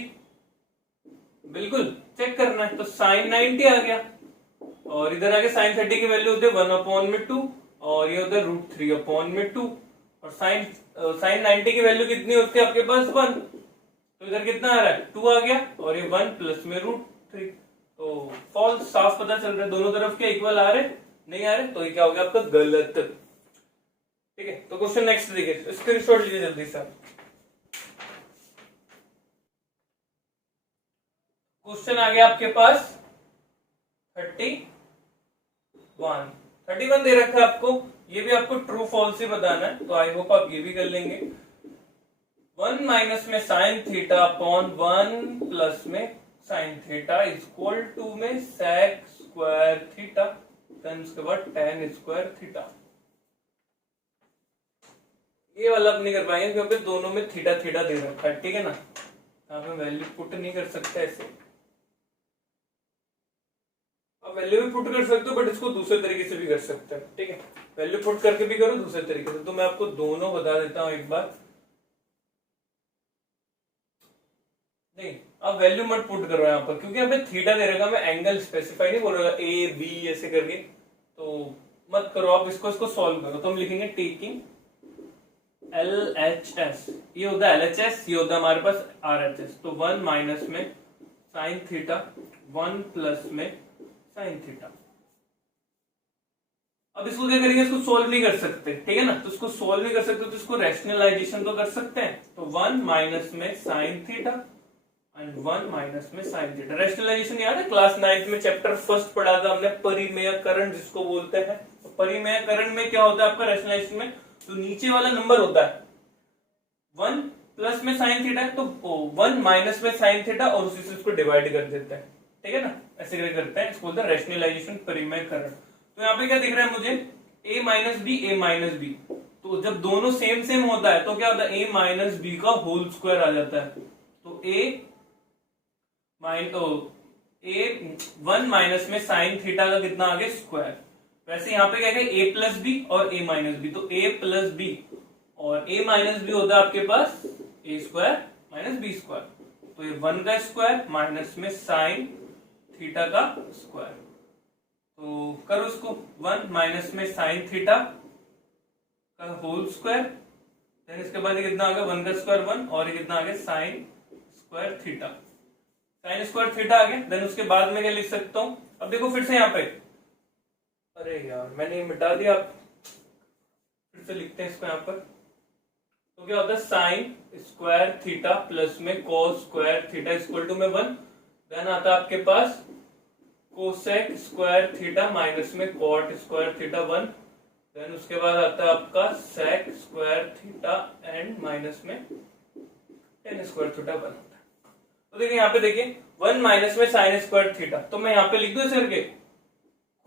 बिल्कुल चेक करना है। तो साइन 90 आ गया, और इधर आगे साइन 30 की वैल्यू होती है 1/2, और ये उधर √3/2, और साइन 90 की वैल्यू कितनी होती है आपके पास, 1, तो इधर कितना आ रहा है, 2 आ गया, और ये 1 प्लस में √3, तो फॉल्स, साफ पता चल रहा है, दोनों तरफ के इक्वल आ रहे, नहीं आ रहे, तो ये क्या हो गया आपका, गलत, ठीक है। तो क्वेश्चन नेक्स्ट देखिए, स्क्रीनशॉट लीजिए जल्दी से। क्वेश्चन आ गया आपके पास 31 दे रखा है आपको, ये भी आपको ट्रू फॉल्स ही बताना है, तो आई होप आप ये भी कर लेंगे। 1 माइनस में साइन थीटा अपॉन 1 प्लस में साइन थीटा इक्वल टू में सेक स्क्वायर थीटा, देन उसके बाद टेन स्क्वायर थीटा। ये वाला आप नहीं कर पाएंगे क्योंकि दोनों में थीटा थीटा दे रखा है, ठीक है ना, यहाँ पे वैल्यू पुट नहीं कर सकते ऐसे। आप वैल्यू भी पुट कर सकते हो, बट इसको दूसरे तरीके से भी कर सकते हैं, ठीक है। वैल्यू पुट करके भी करो, दूसरे तरीके से। तो मैं आपको दोनों बता देता हूं एक बार। नहीं, आप वैल्यू मत पुट करो यहाँ पर, क्योंकि यहाँ पे थीटा दे रखा, मैं एंगल स्पेसिफाई नहीं बोल रहा, ए बी ऐसे करके, तो मत करो आप इसको। इसको सॉल्व करो। तो हम लिखेंगे टेकिंग LHS, ये होता है LHS, ये होता है हमारे पास RHS। तो 1 माइनस में साइन थीटा, 1 प्लस में साइन थीटा। अब इसको क्या करेंगे, इसको सोल्व नहीं कर सकते, ठीक है ना। तो इसको सोल्व नहीं कर सकते तो इसको रैशनलाइजेशन तो कर सकते हैं। तो 1 माइनस में साइन थीटा एंड 1 माइनस में साइन थीटा। रैशनलाइजेशन याद है, क्लास 9th में चैप्टर फर्स्ट पढ़ा था हमने, परिमेयकरण जिसको बोलते हैं। तो परिमेयकरण में क्या होता है आपका रैशनलाइजेशन में, तो नीचे वाला नंबर होता है 1 प्लस में साइन थीटा है, तो 1 माइनस में साइन थीटा और उसी से उसको डिवाइड कर देते हैं, ठीक है ना। ऐसे करते हैं, इसको बोलते हैं रैशनलाइजेशन, परिमेयकरण। तो यहाँ पे क्या दिख रहा है मुझे, a minus B, a minus B. तो जब दोनों सेम सेम होता है तो क्या होता है, a माइनस बी का होल स्क्वायर आ जाता है। तो वन माइनस में साइन थीटा का कितना आ गया, स्क्वायर। वैसे यहाँ पे क्या है, a प्लस बी और a माइनस बी। तो a प्लस बी और a माइनस बी होता है आपके पास a square minus B square. तो ये 1 का स्क्वायर माइनस में साइन थीटा का स्क्वायर। तो करो इसको, 1 माइनस में साइन थीटा का होल स्क्वायर, देन इसके बाद ये कितना आ गया, 1 का स्क्वायर 1, और ये कितना आ गया, sine square theta. Sine square theta आ गया। देन उसके बाद में क्या लिख सकता हूं, अब देखो फिर से यहाँ पे, अरे यार मैंने ये मिटा दिया, फिर से लिखते हैं इसको यहाँ पर। तो क्या होता है, साइन स्क्वायर थीटा प्लस में cos square theta equal to में 1। देन आता है आपके पास कोसेक स्क्वायर थीटा माइनस में कॉट स्क्वायर थीटा 1। देन उसके बाद आता है आपका sec square theta and minus में टेन स्क्वायर थीटा 1 होता है। तो देखिए यहाँ पे देखिए 1 माइनस में साइन स्क्वायर थीटा, तो मैं यहाँ पे लिख दूं इसे करके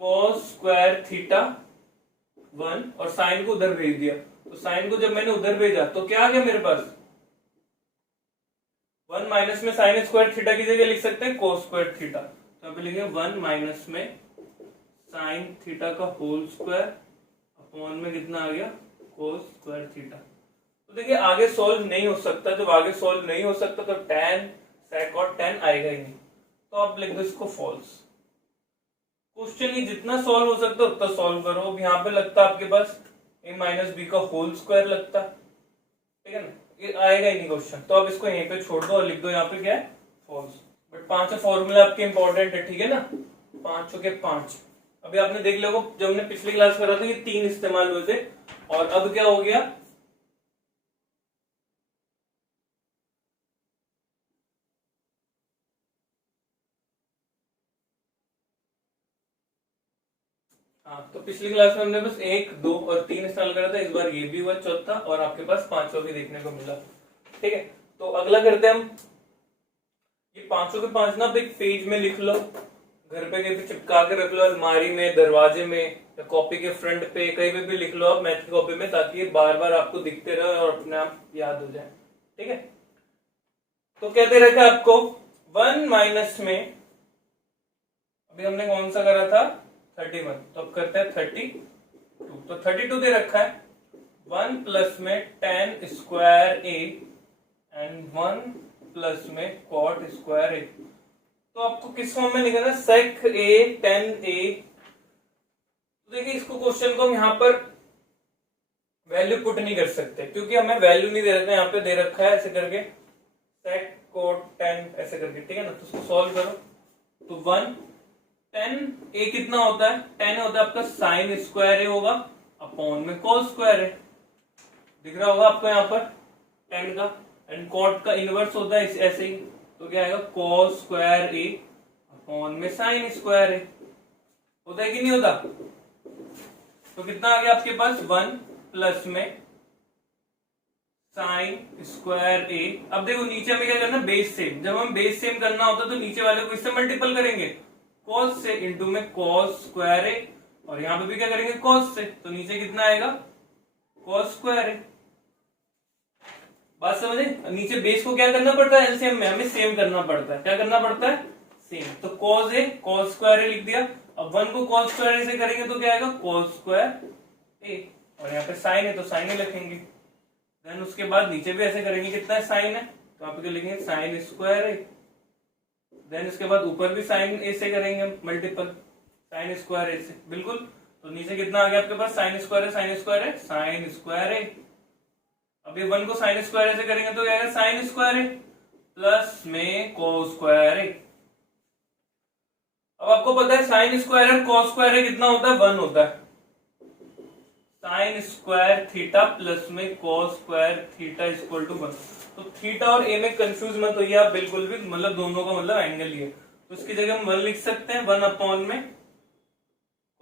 कॉस स्क्वायर थीटा 1 और साइन को उधर भेज दिया। तो साइन को जब मैंने उधर भेजा तो क्या आ गया मेरे पास, 1 माइनस में साइन स्क्वायर थीटा की जगह लिख सकते हैं कॉस स्क्वायर थीटा। तो यहाँ पे लिखेंगे 1 माइनस में साइन थीटा का होल स्क्वायर अपॉन में कितना आ गया, कोस स्क्वायर थीटा। तो देखिए आगे सॉल्व नहीं हो सकता, जब आगे सॉल्व नहीं हो सकता तो tan sec और tan आएगा ही नहीं। तो आप लिख दो इसको फॉल्स। क्वेश्चन ही जितना सॉल्व हो सकता है उतना सॉल्व करो। अब यहाँ पे लगता है आपके पास a माइनस बी का होल स्क्वायर लगता, ठीक है ना, ये आएगा ही नहीं क्वेश्चन। तो आप इसको यहीं पे छोड़ दो और लिख दो यहाँ पे क्या है, फॉल्स। बट 5 फॉर्मूला आपके इंपॉर्टेंट है, ठीक है ना, 5 के 5। अभी आपने देख लिया जब हमने पिछली क्लास करा था ये 3 इस्तेमाल हुए थे, और अब क्या हो गया, हाँ। तो पिछली क्लास में हमने बस 1, 2 और 3 इस्तेमाल करा था, इस बार ये भी हुआ चौथा, और आपके पास 5वां भी देखने को मिला, ठीक है। तो अगला करते हैं हम, ये 5 के 5 ना आप एक पेज में लिख लो, घर पे कहीं पे चिपका के रख लो, अलमारी में, दरवाजे में, या कॉपी के फ्रंट पे, कहीं पे भी लिख लो आप मैथ की कॉपी में, ताकि ये बार बार आपको दिखते रहे और अपने आप याद हो जाए, ठीक है। तो कहते रखे आपको 1 माइनस में, अभी हमने कौन सा करा था 31, तो अब करते हैं 32। तो 32 दे रखा है, 1 प्लस में tan square a and 1 plus में cot स्क्वायर a। तो आपको किस फॉर्म में लिखना है, sec a tan a। तो देखिए इसको क्वेश्चन को हम यहाँ पर वैल्यू पुट नहीं कर सकते, क्योंकि हमें वैल्यू नहीं दे रखा है, यहाँ पे दे रखा है ऐसे करके sec cot tan ऐसे करके, ठीक है ना। तो उसको सॉल्व करो। तो 1 tan a कितना होता है, tan होता है आपका साइन स्क्वायर ए होगा अपॉन में cos स्क्वायर है, दिख रहा होगा आपको यहाँ पर tan का, एंड cot का इनवर्स होता है ऐसे ही। तो क्या आएगा cos स्क्वायर ए अपॉन में साइन स्क्वायर ए, होता है कि नहीं होता। तो कितना आ गया आपके पास 1 प्लस में साइन स्क्वायर ए। अब देखो नीचे हमें क्या करना, बेस सेम। जब हम बेस सेम करना होता है तो नीचे वाले को इससे मल्टीपल करेंगे, cos से इंटू में cos स्क्वायर ए, और यहाँ पे भी क्या करेंगे cos से, तो नीचे कितना आएगा cos स्क्वायर ए। बात समझे, नीचे बेस को क्या करना पड़ता है, एलसीएम में हमें सेम करना पड़ता है, क्या करना पड़ता है, सेम। तो cos ए cos स्क्वायर ए लिख दिया, अब 1 को cos स्क्वायर ए से करेंगे तो क्या आएगा cos स्क्वायर ए, और यहाँ पे साइन है तो साइन ही लिखेंगे। देन उसके बाद नीचे भी ऐसे करेंगे, कितना साइन है तो आप लिखेंगे साइन स्क्वायर ए। देन इसके बाद ऊपर भी साइन ए से करेंगे मल्टीपल, साइन स्क्वायर ए से, बिल्कुल। तो नीचे कितना आ गया आपके पास साइन स्क्वायर है, साइन स्क्वायर है, साइन स्क्वायर ए। अब ये 1 को साइन स्क्वायर ए से करेंगे तो क्या आएगा साइन स्क्वायर ए प्लस में cos स्क्वायर ए। अब आपको पता है साइन स्क्वायर है cos स्क्वायर ए कितना होता है 1 होता है। साइन स्क्वायर थीटा प्लस में cos square theta equal to 1। तो थीटा और ए में कंफ्यूज मत होइए आप बिल्कुल भी, मतलब दोनों का मतलब एंगल ही है। तो इसकी जगह हम 1 लिख सकते हैं, 1 अपॉन में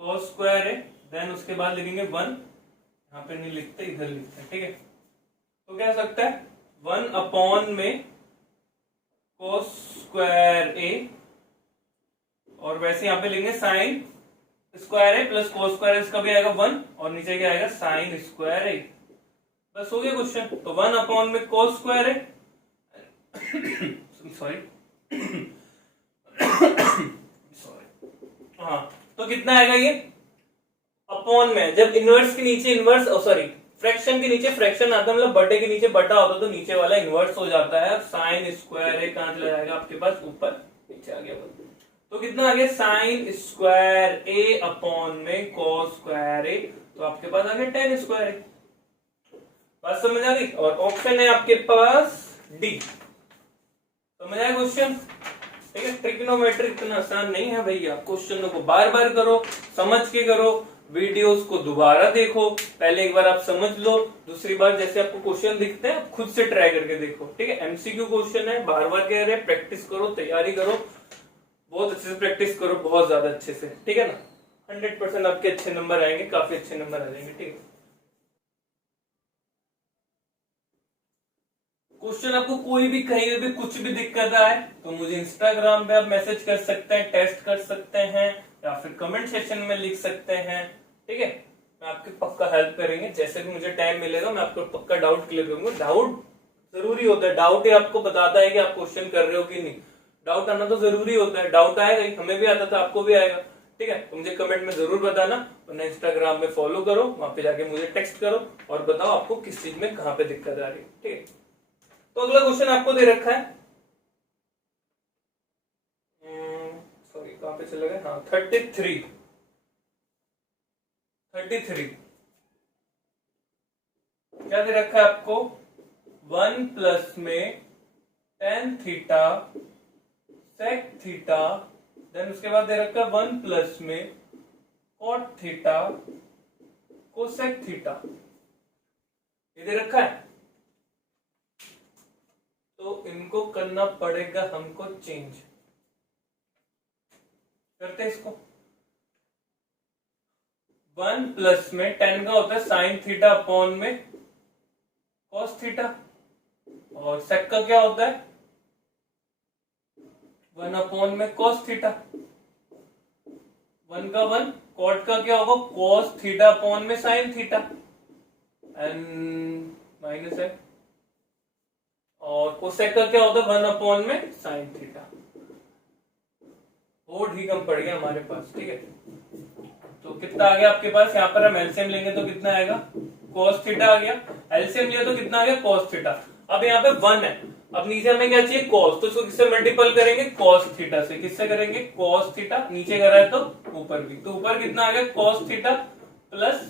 cos स्क्वायर है। देन उसके बाद लिखेंगे 1, यहाँ पे नहीं लिखते इधर लिखते हैं, ठीक है। तो क्या हो सकता है 1 अपॉन में cos स्क्वायर ए, और वैसे यहाँ पे लिखेंगे साइन स्क्वायर है प्लस cos स्क्वायर, इसका भी आएगा 1, और नीचे क्या आएगा साइन स्क्वायर है। बस हो गया क्वेश्चन। तो 1 अपॉन में cos स्क्वायर है सॉरी हाँ, तो कितना आएगा ये अपॉन में, जब इनवर्स के नीचे इनवर्स, सॉरी फ्रैक्शन के नीचे फ्रैक्शन आता है, मतलब बटे के नीचे बटा होता है तो नीचे वाला इनवर्स हो जाता है। साइन स्क्वायर है कहां चला जाएगा आपके पास ऊपर, नीचे आ गया। तो कितना आ गया साइन स्क्वायर ए अपॉन में cos स्क्वायर ए, तो आपके पास आ गया tan स्क्वायर ए। बात समझ आ गई। और ऑप्शन है आपके पास डी। समझ आया क्वेश्चन, ठीक है। ट्रिग्नोमेट्री इतना आसान नहीं है भैया, क्वेश्चनों को बार बार करो, समझ के करो, वीडियोस को दोबारा देखो, पहले एक बार आप समझ लो, दूसरी बार जैसे आपको क्वेश्चन दिखते हैं आप खुद से ट्राई करके देखो, ठीक है। एमसीक्यू क्वेश्चन है, बार बार कह रहे हैं, प्रैक्टिस करो, तैयारी करो, बहुत अच्छे से प्रैक्टिस करो, बहुत ज्यादा अच्छे से, ठीक है ना। 100% आपके अच्छे नंबर आएंगे, काफी अच्छे नंबर आ जाएंगे, ठीक है। क्वेश्चन आपको कोई भी कहीं भी कुछ भी दिक्कत आए तो मुझे इंस्टाग्राम पे आप मैसेज कर सकते हैं, टेस्ट कर सकते हैं, या फिर कमेंट सेक्शन में लिख सकते हैं, ठीक है। मैं आपकी पक्का हेल्प करेंगे, जैसे भी मुझे टाइम मिलेगा मैं आपको पक्का डाउट क्लियर करूंगा। डाउट जरूरी होता है, डाउट ही आपको बताता है कि आप क्वेश्चन कर रहे हो कि नहीं। डाउट आना तो जरूरी होता है, डाउट आएगा ही, हमें भी आता था, आपको भी आएगा, ठीक है। तो मुझे कमेंट में जरूर बताना, वरना इंस्टाग्राम में फॉलो करो, वहां पे जाके मुझे टेक्स्ट करो और बताओ आपको किस चीज में कहां पे दिक्कत आ रही है, ठीक है। तो अगला क्वेश्चन आपको दे रखा है, सॉरी कहां पे चला गया, हाँ 33 क्या दे रखा है आपको 1 प्लस में tan theta sec theta, then उसके बाद दे रखा है 1 प्लस में cot थीटा cosec थीटा, ये दे रखा है। तो इनको करना पड़ेगा हमको चेंज, करते हैं इसको। 1 प्लस में tan का होता है साइन थीटा अपॉन में cos थीटा, और sec का क्या होता है 1 अपॉन में cos थीटा, 1 का 1, cot का क्या होगा cos थीटा अपॉन में साइन थीटा, एंड माइनस है, और कोसेक का क्या होता है 1 अपॉन में साइन थीटा। वो ठीक हम पड़ गया हमारे पास, ठीक है। तो कितना आ गया आपके पास, यहाँ पर हम एलसीएम लेंगे तो कितना आएगा cos थीटा आ गया, एलसीएम लिया तो कितना आ गया cos थीटा। अब यहाँ पे 1 है, अब नीचे हमें क्या चाहिए cos, तो इसको किससे मल्टीपल करेंगे cos थीटा से, किससे करेंगे cos थीटा, नीचे करा है तो ऊपर भी, तो ऊपर कितना आ गया cos theta plus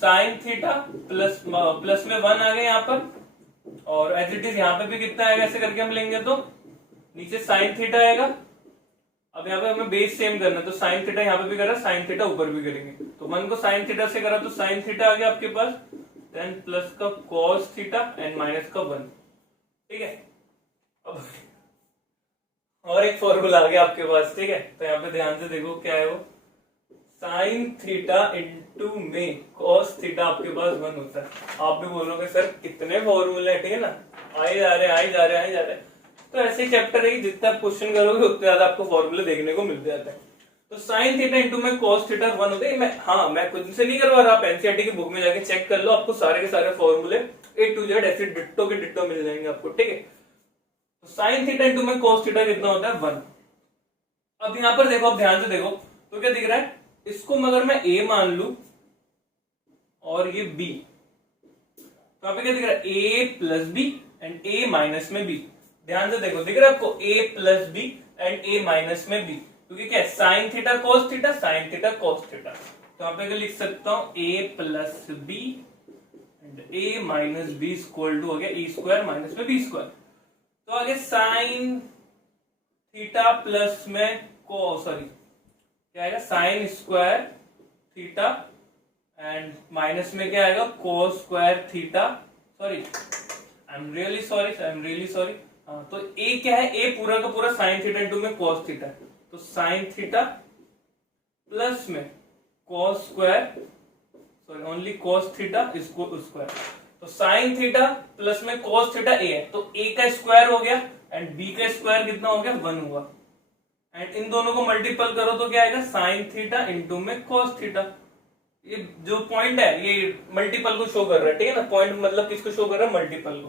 sign theta plus में 1 आ गया यहाँ पर, और एज इट इज यहाँ पे भी कितना आएगा, ऐसे करके हम लेंगे तो नीचे साइन थीटा आएगा। अब यहाँ पे हमें बेस सेम करना, तो साइन थीटा यहाँ पे भी करा, साइन थीटा ऊपर भी करेंगे, तो 1 को साइन थीटा से करा तो साइन थीटा आ गया आपके पास, देन प्लस का cos थीटा एंड माइनस का 1, ठीक है। अब और एक फॉर्मूला आ गया आपके पास, ठीक है। तो यहाँ पे ध्यान से देखो क्या है वो, साइन थीटा इंटू में cos थीटा आपके पास 1 होता है। आप भी बोलोगे सर कितने फॉर्मूले, ठीक है ना, आए जा रहे हैं। तो ऐसे चैप्टर है कि जितना क्वेश्चन करोगे उतने ज्यादा आपको फॉर्मूले देखने को मिलते जाते हैं। तो साइन थीटा इंटू में cos थीटा 1 होते हैं। मैं खुद से नहीं करवा रहा, आप एनसीईआरटी की बुक में जाके चेक कर लो, आपको सारे के सारे फॉर्मूले A to Z ऐसे डिट्टो के डिट्टो मिल जाएंगे आपको, ठीक है। तो साइन थीटा इंटू में cos थीटा कितना होता है 1। अब यहाँ पर देखो, अब ध्यान से देखो, तो क्या दिख रहा है, इसको मगर मैं a मान लू और ये b, तो यहाँ पे क्या दिख रहा है, a plus B and a minus में b। ध्यान से देखो, दिख रहा है आपको a plus B and a minus में b, क्योंकि क्या है sine theta cos theta, sine theta cos theta. तो यहाँ पे क्या लिख सकता हूं, a plus B and a minus B equal to हो गया e स्क्वायर माइनस में b स्क्वायर। तो आगे साइन थीटा प्लस में क्या आएगा, sine square theta and minus में क्या आएगा, cos square theta. Sorry, I am really sorry. तो ए क्या है, ए पूरा का पूरा साइन थीटा इंटू में कोस थीटा है, तो साइन थीटा प्लस में cos square, sorry only cos theta इसको स्क्वायर। तो साइन थीटा प्लस में कोस थीटा ए है, तो ए का स्क्वायर हो गया एंड बी का स्क्वायर कितना हो गया, 1 हुआ। एंड इन दोनों को मल्टीपल करो तो क्या आएगा, साइन थीटा इंटू में कोस थीटा। ये जो पॉइंट है ये मल्टीपल को शो कर रहा है, ठीक है ना, पॉइंट मतलब किसको शो कर रहा है, मल्टीपल को।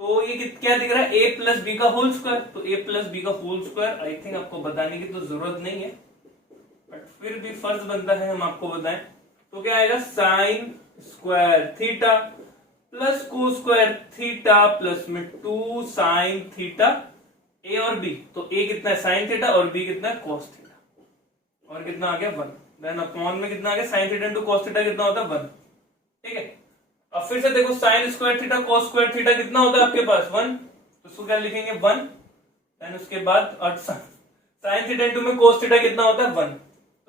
तो ये क्या दिख रहा है, a प्लस बी का होल स्क्वायर। तो a प्लस बी का होल स्क्वायर आई थिंक आपको बताने की तो जरूरत नहीं है, बट फिर भी फर्ज बनता है हम आपको बताएं। तो क्या आएगा, sine square theta plus cos square theta plus में 2 साइन थीटा a और b। तो a कितना है, साइन थीटा, और b कितना है, कोस थीटा, और कितना आ गया 1। देन अपॉन में कितना आ गया, sign theta into cos theta कितना होता है, 1। ठीक है, अब फिर से देखो, sign square theta cos square theta कितना होता है आपके पास, 1। तो उसको क्या लिखेंगे, 1। देन उसके बाद साइन थीटा इंटू में कोस थीटा कितना होता है, 1।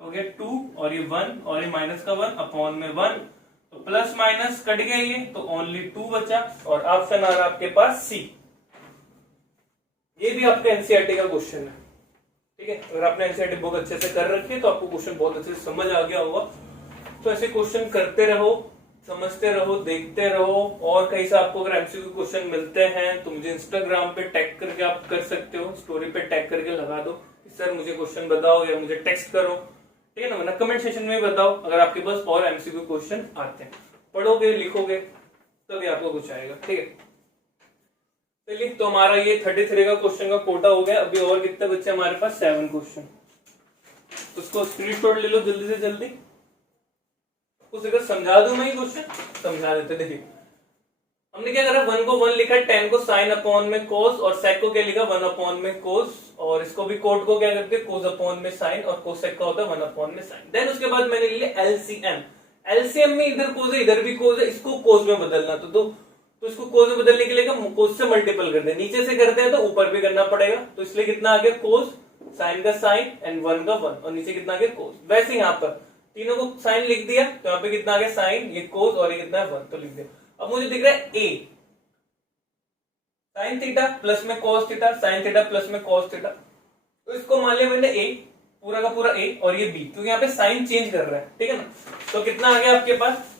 तो हो गया 2 और ये 1 और ये माइनस का 1 अपॉन में 1। तो प्लस माइनस कट गया ये, तो ओनली 2 बचा और ऑप्शन आ रहा आपके पास सी। ये भी आपका एनसीईआरटी का क्वेश्चन है, ठीक है। अगर आपने एनसीईआरटी बुक अच्छे से कर रखी है तो आपको क्वेश्चन बहुत अच्छे से समझ आ गया होगा। तो ऐसे क्वेश्चन करते रहो, समझते रहो, देखते रहो। और कहीं से आपको अगर एमसीक्यू क्वेश्चन मिलते हैं तो मुझे इंस्टाग्राम पे टैग करके आप कर सकते हो, स्टोरी पे टैग करके लगा दो सर मुझे क्वेश्चन बताओ, या मुझे टेक्स्ट करो, ठीक है ना, वरना कमेंट सेक्शन में बताओ अगर आपके पास और एमसीक्यू क्वेश्चन आते हैं। पढ़ोगे लिखोगे तभी आपको कुछ आएगा, ठीक है। चलिए, तो हमारा ये 33 का क्वेश्चन का कोटा हो गया। अभी और कितने बच्चे हमारे पास, 7 क्वेश्चन। उसको स्क्रीनशॉट ले लो जल्दी से जल्दी। उसे अगर समझा दूं मैं क्वेश्चन, समझा देते। देखिए हमने क्या करा, 1 को 1 लिखा, 10 को साइन अपॉन में कोस, और सेक को क्या लिखा, 1 अपॉन में कोस, और इसको भी कोट को क्या करते, कोस अपॉन में साइन, और कोसेक का होता है 1 अपॉन में साइन। देन उसके बाद मैंने लिया एलसीएम। एलसीएम में इधर कोस है इधर भी कोस है, इसको कोस में बदलना। तो इसको कोस में बदलने के लिए कोस से मल्टीपल कर दे, नीचे से करते हैं तो ऊपर भी करना पड़ेगा। तो इसलिए कितना आ गया, कोस, साइन का साइन एंड 1 का 1, और नीचे कितना आ गया, कोस। वैसे यहाँ पर तीनों को साइन लिख दिया, तो यहाँ पे कितना आ गया, साइन, ये कोस, और ये कितना है 1, तो लिख दिया। अब मुझे दिख रहा है ए, साइन थीटा प्लस में cos theta, sine theta plus में कोस थीटा। तो इसको मान लिया मैंने ए, पूरा का पूरा ए, और ये बी, क्योंकि यहाँ पे साइन चेंज कर रहा है, ठीक है ना। तो कितना आ गया आपके पास,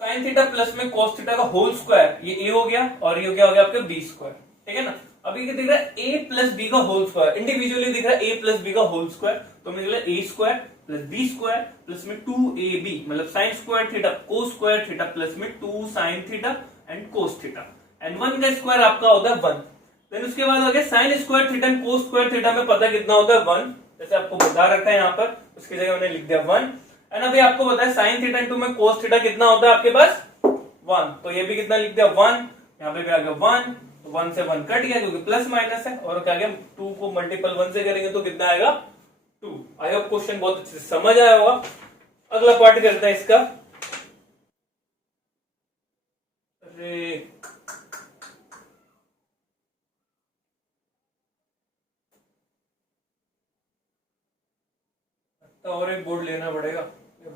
साइन थीटा प्लस में कोस थीटा का होल स्क्वायर, ये ए हो गया, और ये क्या हो गया आपका बी स्क्वायर, ठीक है ना। अभी क्या दिख रहा है, ए प्लस बी का होल स्क्वायर, इंडिविजुअली दिख रहा है ए प्लस बी का होल स्क्वायर। तो मुझे निकला A square plus B square plus में 2ab, मतलब sine square theta cos square theta plus में 2 sine theta and cos theta, and 1 का स्क्वायर आपका होता है 1। देन उसके बाद हो गया sine square theta and cos square theta में पता कितना होता है 1, जैसे आपको बता रखा है यहाँ पर, उसकी जगह मैंने लिख दिया 1। एंड अभी आपको पता है साइन थीटा इंटू में कोस थीटा कितना होता है आपके पास 1, तो ये भी कितना लिख दिया 1, यहाँ पे भी आ गया 1, तो 1 से 1 कट गया क्योंकि प्लस माइनस है, और क्या गया 2 को मल्टीपल 1 से करेंगे तो कितना आएगा 2। आई होप क्वेश्चन बहुत अच्छे से समझ आया होगा। अगला पार्ट करते हैं इसका। अरे और एक बोर्ड लेना पड़ेगा,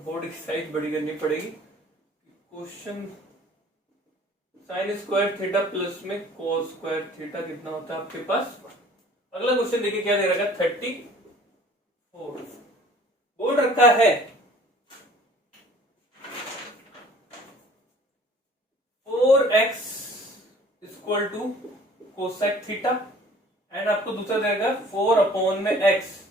बोर्ड की साइज बड़ी करनी पड़ेगी। Question sign square theta plus में कोस स्क्वायर थीटा कितना होता है आपके पास। अगला क्वेश्चन देखिए क्या दे रखा है, 34 बोल रखा है 4x equal to cosec theta, and आपको दूसरा देगा 4 अपॉन में x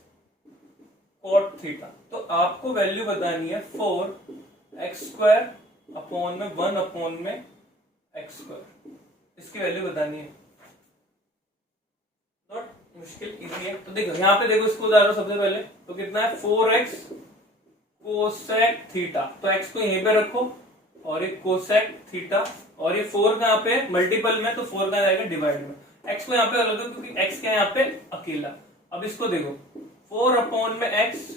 कॉट थीटा। तो आपको वैल्यू बतानी है 4x स्क्वायर अपॉन में 1 अपॉन में x स्क्वायर, इसकी वैल्यू बतानी है। मुश्किल इजी है। तो देखो यहाँ पे देखो इसको उतारो सबसे पहले, तो कितना है 4x कोसेक थीटा, तो x को यहीं पे रखो और एक कोसेक थीटा, और ये 4 का यहाँ पे मल्टीपल में, तो 4 का जाएगा डिवाइड में, x को यहाँ पे अलग है क्योंकि x क्या है यहाँ पे अकेला। अब इसको देखो 4 अपॉन में x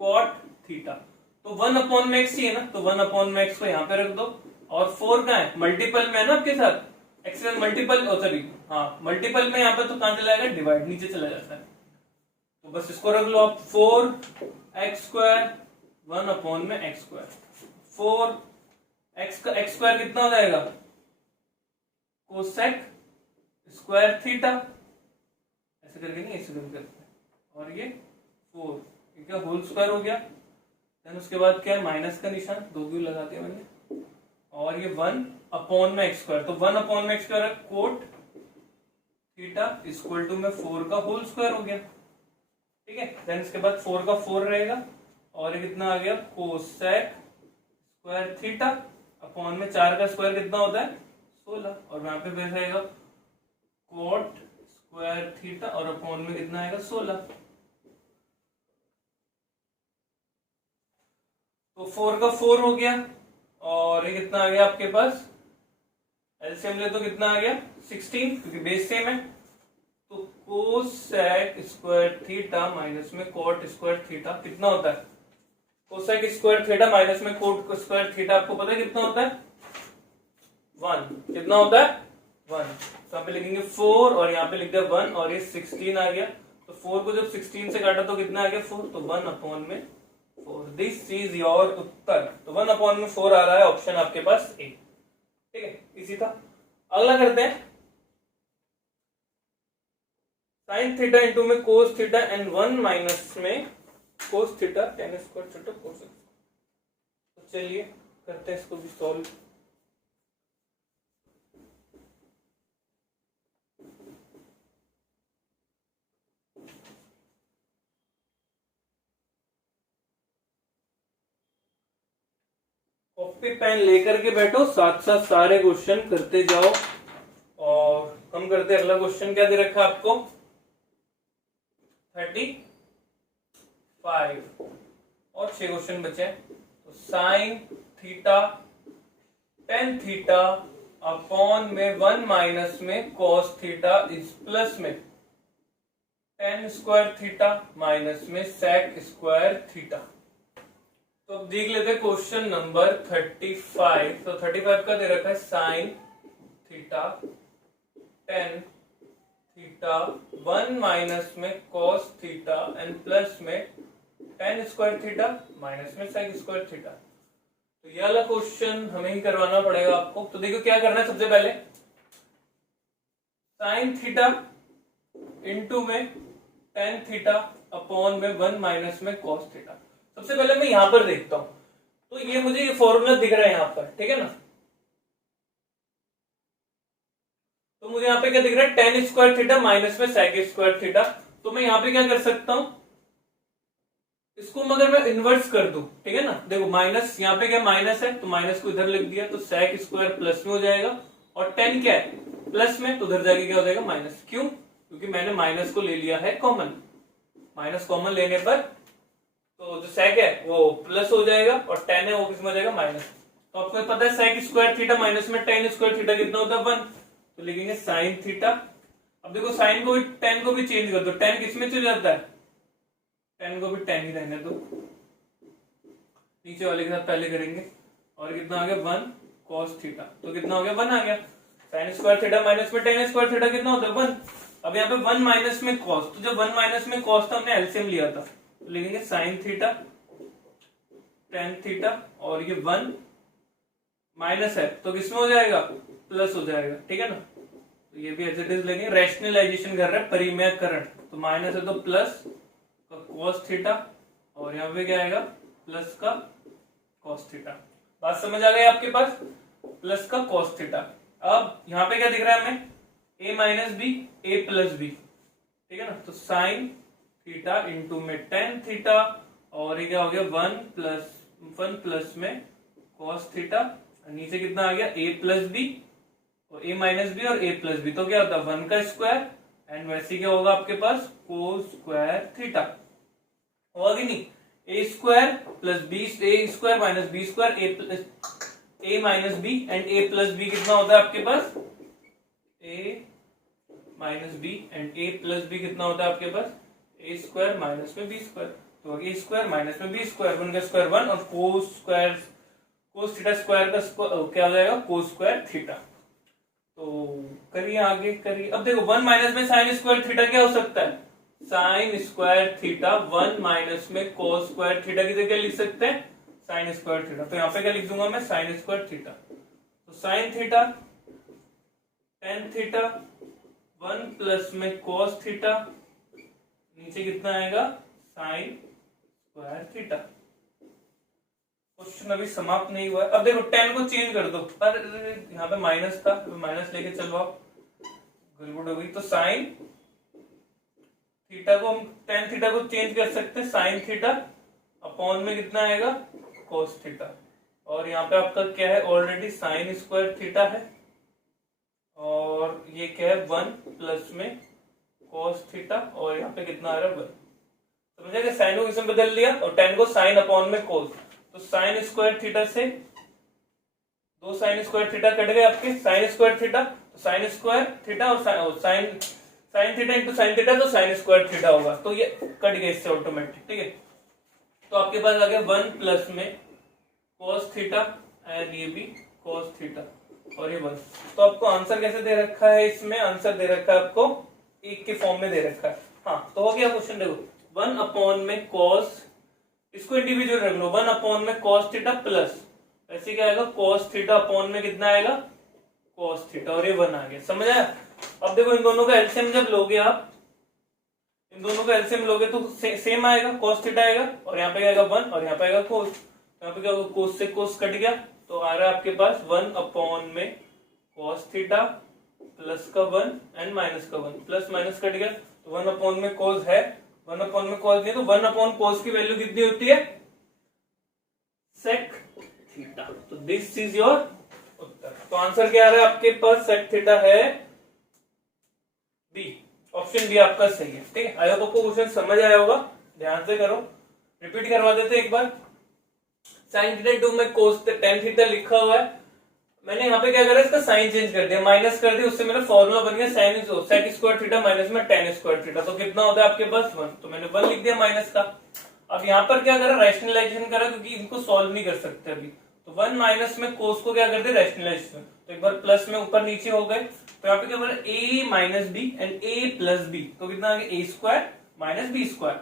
कॉट थीटा, तो 1 अपॉन में x ही है ना, तो 1 अपॉन में x को यहाँ पे रख दो, और 4 का है मल्टीपल में है ना आपके साथ, x मल्टीपल सॉरी हाँ मल्टीपल में यहाँ पे, तो कहां चला जाएगा डिवाइड, नीचे चला जाता है। तो बस इसको रख लो आप 4x स्क्वायर 1 अपॉन में x स्क्वायर, 4x का x स्क्वायर कितना हो जाएगा कोसेक स्क्वायर थीटा, ऐसे करके नहीं ऐसे करके करते हैं, और ये 4 ये क्या होल स्क्वायर हो गया, देन उसके बाद क्या है माइनस का निशान, दो क्यों लगा दिया मैंने, और ये 1 अपॉन में x स्क्वायर, तो 1 अपॉन में x स्क्वायर है कोट थीटा इक्वल टू में 4 का होल स्क्वायर हो गया, ठीक है। देन इसके बाद 4 का 4 रहेगा, और ये कितना आ गया कोसेक स्क्वायर थीटा अपॉन में 4 का स्क्वायर कितना होता है 16, और यहाँ पे फिर रहेगा कोट स्क्वायर थीटा, और अपॉन में कितना आएगा 16, तो 4 का 4 हो गया, और ये कितना आ गया आपके पास एलसीएम ले तो कितना आ गया 16 क्योंकि बेस सेम है, तो कोसेक स्क्वायर थीटा माइनस में कोट स्क्वायर थीटा कितना होता है, कोसेक स्क्वायर थीटा माइनस में कोट स्क्वायर थीटा आपको पता है कितना होता है 1, कितना होता है 1, तो यहाँ पे लिखेंगे 4 और यहाँ पे लिख दिया 1, और ये 16 आ गया, तो 4 को जब 16 से काटा तो कितना आ गया 4, तो 1 अपॉन में 4, दिस इज योर उत्तर, तो 1 अपॉन में 4 आ रहा है ऑप्शन आपके पास ए, ठीक है इसी था। अगला करते हैं साइन थीटा इंटू में कोस थीटा एंड 1 माइनस में cos theta ten square theta कोस, तो चलिए करते हैं इसको भी सॉल्व। कॉपी पेन लेकर के बैठो, साथ साथ सारे क्वेश्चन करते जाओ, और हम करते हैं अगला क्वेश्चन। क्या दे रखा है आपको 35 और 6 क्वेश्चन बचे हैं, तो sine theta tan theta upon में 1 माइनस में कॉस थीटा इज प्लस में टेन स्क्वायर थीटा माइनस में सेक स्क्वायर थीटा। तो अब देख लेते हैं क्वेश्चन नंबर 35। तो 35 का दे रखा है sine theta tan theta 1 minus में कॉस थीटा एंड प्लस में टेन स्क्वायर थीटा माइनस में सेक स्क्वायर थीटा। तो ये वाला क्वेश्चन हमें ही करवाना पड़ेगा आपको। तो देखो क्या करना है, सबसे पहले साइन थीटा इंटू में टेन थीटा अपॉन में 1 माइनस में कॉस थीटा। सबसे पहले मैं यहां पर देखता हूं, तो ये मुझे ये फॉर्मूला दिख रहा है यहां पर, ठीक है ना। तो मुझे यहाँ पे क्या दिख रहा है, टेन स्क्वायर थीटा माइनस में सेक स्क्वायर थीटा। तो मैं यहाँ पे क्या कर सकता हूं, इसको अगर मैं इन्वर्स कर दूं, ठीक है ना, देखो माइनस यहाँ पे क्या माइनस है, तो माइनस को इधर लिख दिया, तो सेक स्क्वायर प्लस में हो जाएगा, और टेन क्या है प्लस में, तो उधर जाके क्या हो जाएगा माइनस। क्यों? क्योंकि मैंने माइनस को ले लिया है कॉमन, माइनस कॉमन लेने पर तो जो सेक है वो प्लस हो जाएगा, और टेन है वो किसमें हो जाएगा माइनस। तो आपको पता है सेक स्क्वायर थीटा माइनस में टेन स्क्वायर थीटा कितना होता है 1, तो लिखेंगे साइन थीटा। अब देखो साइन को भी टेन को भी चेंज कर दो, टेन किसमें चल जाता है, टेन को भी टेन ही रहने दो, नीचे वाले के साथ पहले करेंगे, और कितना आ गया 1 कॉस थीटा, तो कितना हो गया 1 आ गया। साइन स्क्वायर थीटा माइनस में टेन स्क्वायर थीटा कितना होता है 1। अब यहाँ पे 1 माइनस में कॉस, तो जब 1 माइनस में कॉस था हमने एलसीएम लिया था, तो लिखेंगे साइन थीटा टेन थीटा, और ये 1 माइनस है तो किसमें हो जाएगा प्लस हो जाएगा, ठीक है ना। तो ये भी एज इट इज लेंगे, रैशनलाइजेशन कर रहे हैं परिमेयकरण, तो माइनस है तो प्लस का कॉस थीटा, और यहाँ पे क्या आएगा प्लस का कॉस थीटा। बात समझ आ गई आपके पास, प्लस का कॉस थीटा। अब यहाँ पे क्या दिख रहा है हमें, a minus B A plus B, ठीक है ना। तो साइन थीटा इंटू में टेन थीटा, और ये क्या हो गया 1 प्लस में कॉस थीटा, नीचे कितना आ गया a प्लस बी, और a माइनस बी और a प्लस बी, तो क्या होता है 1 का स्क्वायर एंड वैसे क्या होगा आपके पास कोस स्क्वायर थीटा होगा कि नहीं। A square plus B, A square minus B square, A plus A minus B and A plus B कितना होता है आपके पास A minus B and A plus B कितना होता है आपके पास ए स्क्वायर माइनस में बी स्क्वायर। तो ए स्क्वायर माइनस में बी स्क्वायर, वन का स्क्वायर वन और cos square cos theta square का क्या हो जाएगा कोस स्क्वायर थीटा। तो करिए आगे करिए। अब देखो वन माइनस में साइन स्क्वायर थीटा क्या हो सकता है sine square theta, one minus में कोस स्क्वायर थीटा की जगह लिख सकते हैं साइन स्क्वायर थीटा। तो यहाँ पे क्या लिख दूंगा मैं साइन स्क्वायर थीटा। तो sine theta tan theta one plus में कोस थीटा, नीचे कितना आएगा साइन स्क्वायर थीटा। क्वेश्चन अभी समाप्त नहीं हुआ है। अब देखो टेन को चेंज कर दो, पर यहाँ पे माइनस था, माइनस लेके चलो आप, गड़बड़ हो गई। तो साइन थीटा को हम टेन थीटा को चेंज कर सकते हैं साइन थीटा अपॉन में कितना आएगा कोस थीटा। और यहाँ पे आपका क्या है ऑलरेडी साइन स्क्वायर थीटा है और ये क्या है वन प्लस में कोस थीटा और यहाँ पे कितना आ रहा है वन। समझा कि साइन को इसमें बदल लिया और टेन को साइन अपॉन में कोस। तो साइन स्क्वायर थीटा से दो साइन स्क्वायर थीटा कट गए आपके, साइन स्क्वायर थीटा तो साइन स्क्वायर थीटा और sine sine theta into sine theta तो साइन स्क्वायर थीटा होगा। तो ये कट गया इससे ऑटोमेटिक, ठीक है। तो आपके पास आ गया वन प्लस में कोस थीटा एंड ये भी कोस थीटा और ये वन। तो आपको आंसर कैसे दे रखा है, इसमें आंसर दे रखा है आपको एक के फॉर्म में दे रखा है। हाँ तो हो गया क्वेश्चन। देखो वन अपॉन में कॉस, इसको इंडिविजुअल रख लो, वन अपॉन में कॉस थीटा प्लस ऐसे क्या आएगा कॉस थीटा अपॉन में कितना आएगा कॉस थीटा और ये वन आ गया। समझ आया। अब देखो इन दोनों का एलसीएम जब लोगे आप, इन दोनों का एलसीएम लोगे तो सेम आएगा कॉस थीटा आएगा और यहाँ पे आएगा वन और यहाँ पे आएगा कोस। यहाँ पे क्या होगा कोस से कोस कट गया तो आ रहा है आपके पास वन अपॉन में कॉस थीटा प्लस का वन एंड माइनस का वन, प्लस माइनस कट गया तो वन अपॉन में कॉस है, वन अपॉन में कॉस नहीं तो वन अपॉन कॉस की वैल्यू कितनी होती है सेक थीटा। तो दिस इज योर उत्तर। तो आंसर क्या आ रहा है आपके पास सेक थीटा है बी, ऑप्शन बी आपका सही है, ठीक है। आई होप आपको क्वेश्चन समझ आया होगा, ध्यान से करो। रिपीट करवा देते एक बार। साइन थीटा टू में कोस टेन थीटा लिखा हुआ है, मैंने यहाँ पे क्या करा इसका साइन चेंज कर दिया, माइनस कर दिया, उससे मेरा फॉर्मूला बन गया sine sec square theta minus में टेन स्क्वायर थीटा। तो कितना होता है आपके पास वन, तो मैंने वन लिख दिया माइनस का। अब यहाँ पर क्या करा रैशनलाइजेशन करा क्योंकि इनको सॉल्व नहीं कर सकते अभी, तो वन माइनस में कोस को क्या कर दे रैशनलाइजेशन, तो एक बार प्लस में ऊपर नीचे हो गए। तो यहाँ पे क्या बोला A minus B and A plus B, तो कितना आ गया A square minus B square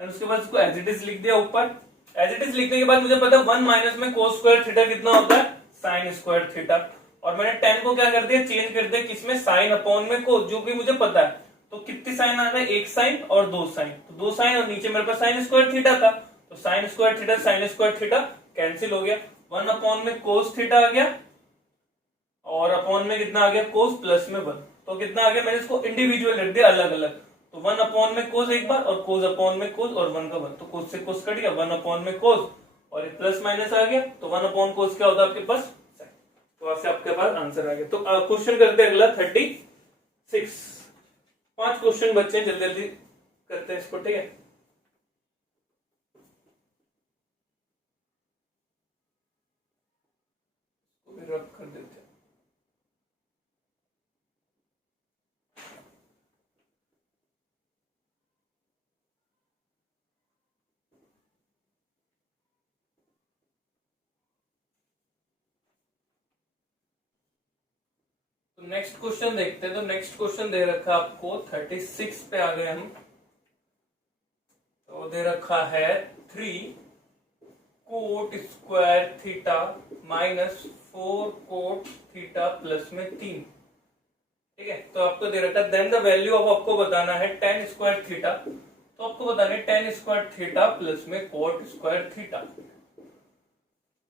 and उसके बाद इसको एज इट इज लिख दिया ऊपर। एज इट इज लिखने के बाद मुझे पता वन माइनस में कोस स्क्वायर थीटा कितना होता है साइन स्क्वायर थीटा और मैंने टेन को क्या कर दिया चेंज कर दिया किसमें साइन अपॉन में कोस, जो कि मुझे पता है। तो कितनी साइन आ रहा है एक साइन और दो साइन, तो दो साइन और नीचे मेरे पास साइन स्क्वायर थीटा था तो साइन स्क्वायर थीटा कैंसिल हो गया। वन अपॉन में कोस थीटा आ गया और अपॉन में कितना आ गया कोस प्लस में वन, तो कितना आ गया मैंने इसको इंडिविजुअल रख दिया अलग अलग। तो वन अपॉन में कोस एक बार और कोस अपॉन में कोस और वन का वन, तो कोस से कोस कट गया, वन अपॉन में कोस और प्लस माइनस आ गया तो वन अपॉन कोस क्या होता है आपके पास, तो आपसे आपके पास आंसर आ गया। तो क्वेश्चन करते हैं अगला 36, 5 क्वेश्चन बच्चे हैं, जल्दी जल्दी करते हैं इसको, ठीक है। रब कर देते हैं। तो नेक्स्ट क्वेश्चन देखते हैं। तो नेक्स्ट क्वेश्चन दे रखा आपको 36 पे आ गए हम। तो दे रखा है 3 coat square theta minus 4 cot theta plus में 3, ठीक है। तो आपको दे रखा है देन द वैल्यू ऑफ, आपको बताना है टेन स्क्वायर थीटा, तो आपको बताना है टेन स्क्वायर थीटा प्लस में कोट स्क्वायर थीटा,